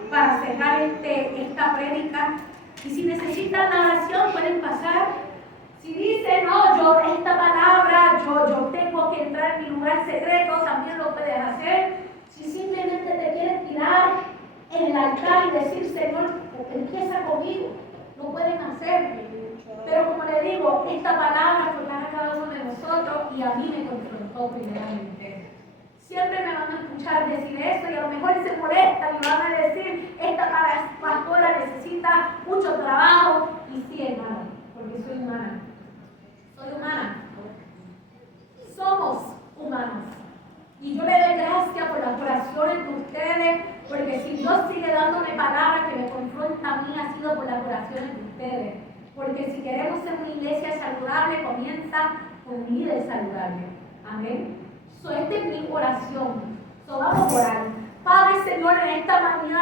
para cerrar esta prédica. Y si necesitan la oración, pueden pasar. Si dicen, no, yo esta palabra, yo tengo que entrar en mi lugar secreto, también lo puedes hacer. Si simplemente te quieres tirar en el altar y decir, Señor, empieza conmigo, lo pueden hacer. Pero como le digo, esta palabra fue para cada uno de nosotros y a mí me confrontó primeramente. Siempre me van a escuchar decir esto y a lo mejor se molestan y van a decir, esta pastora necesita mucho trabajo. Y sí, hermano, por si Dios sigue dándome palabras que me confronta a mí, ha sido por las oraciones de ustedes. Porque si queremos ser una iglesia saludable, comienza con un líder saludable. Amén. Esta es mi oración. Vamos a orar. Padre, Señor, en esta mañana.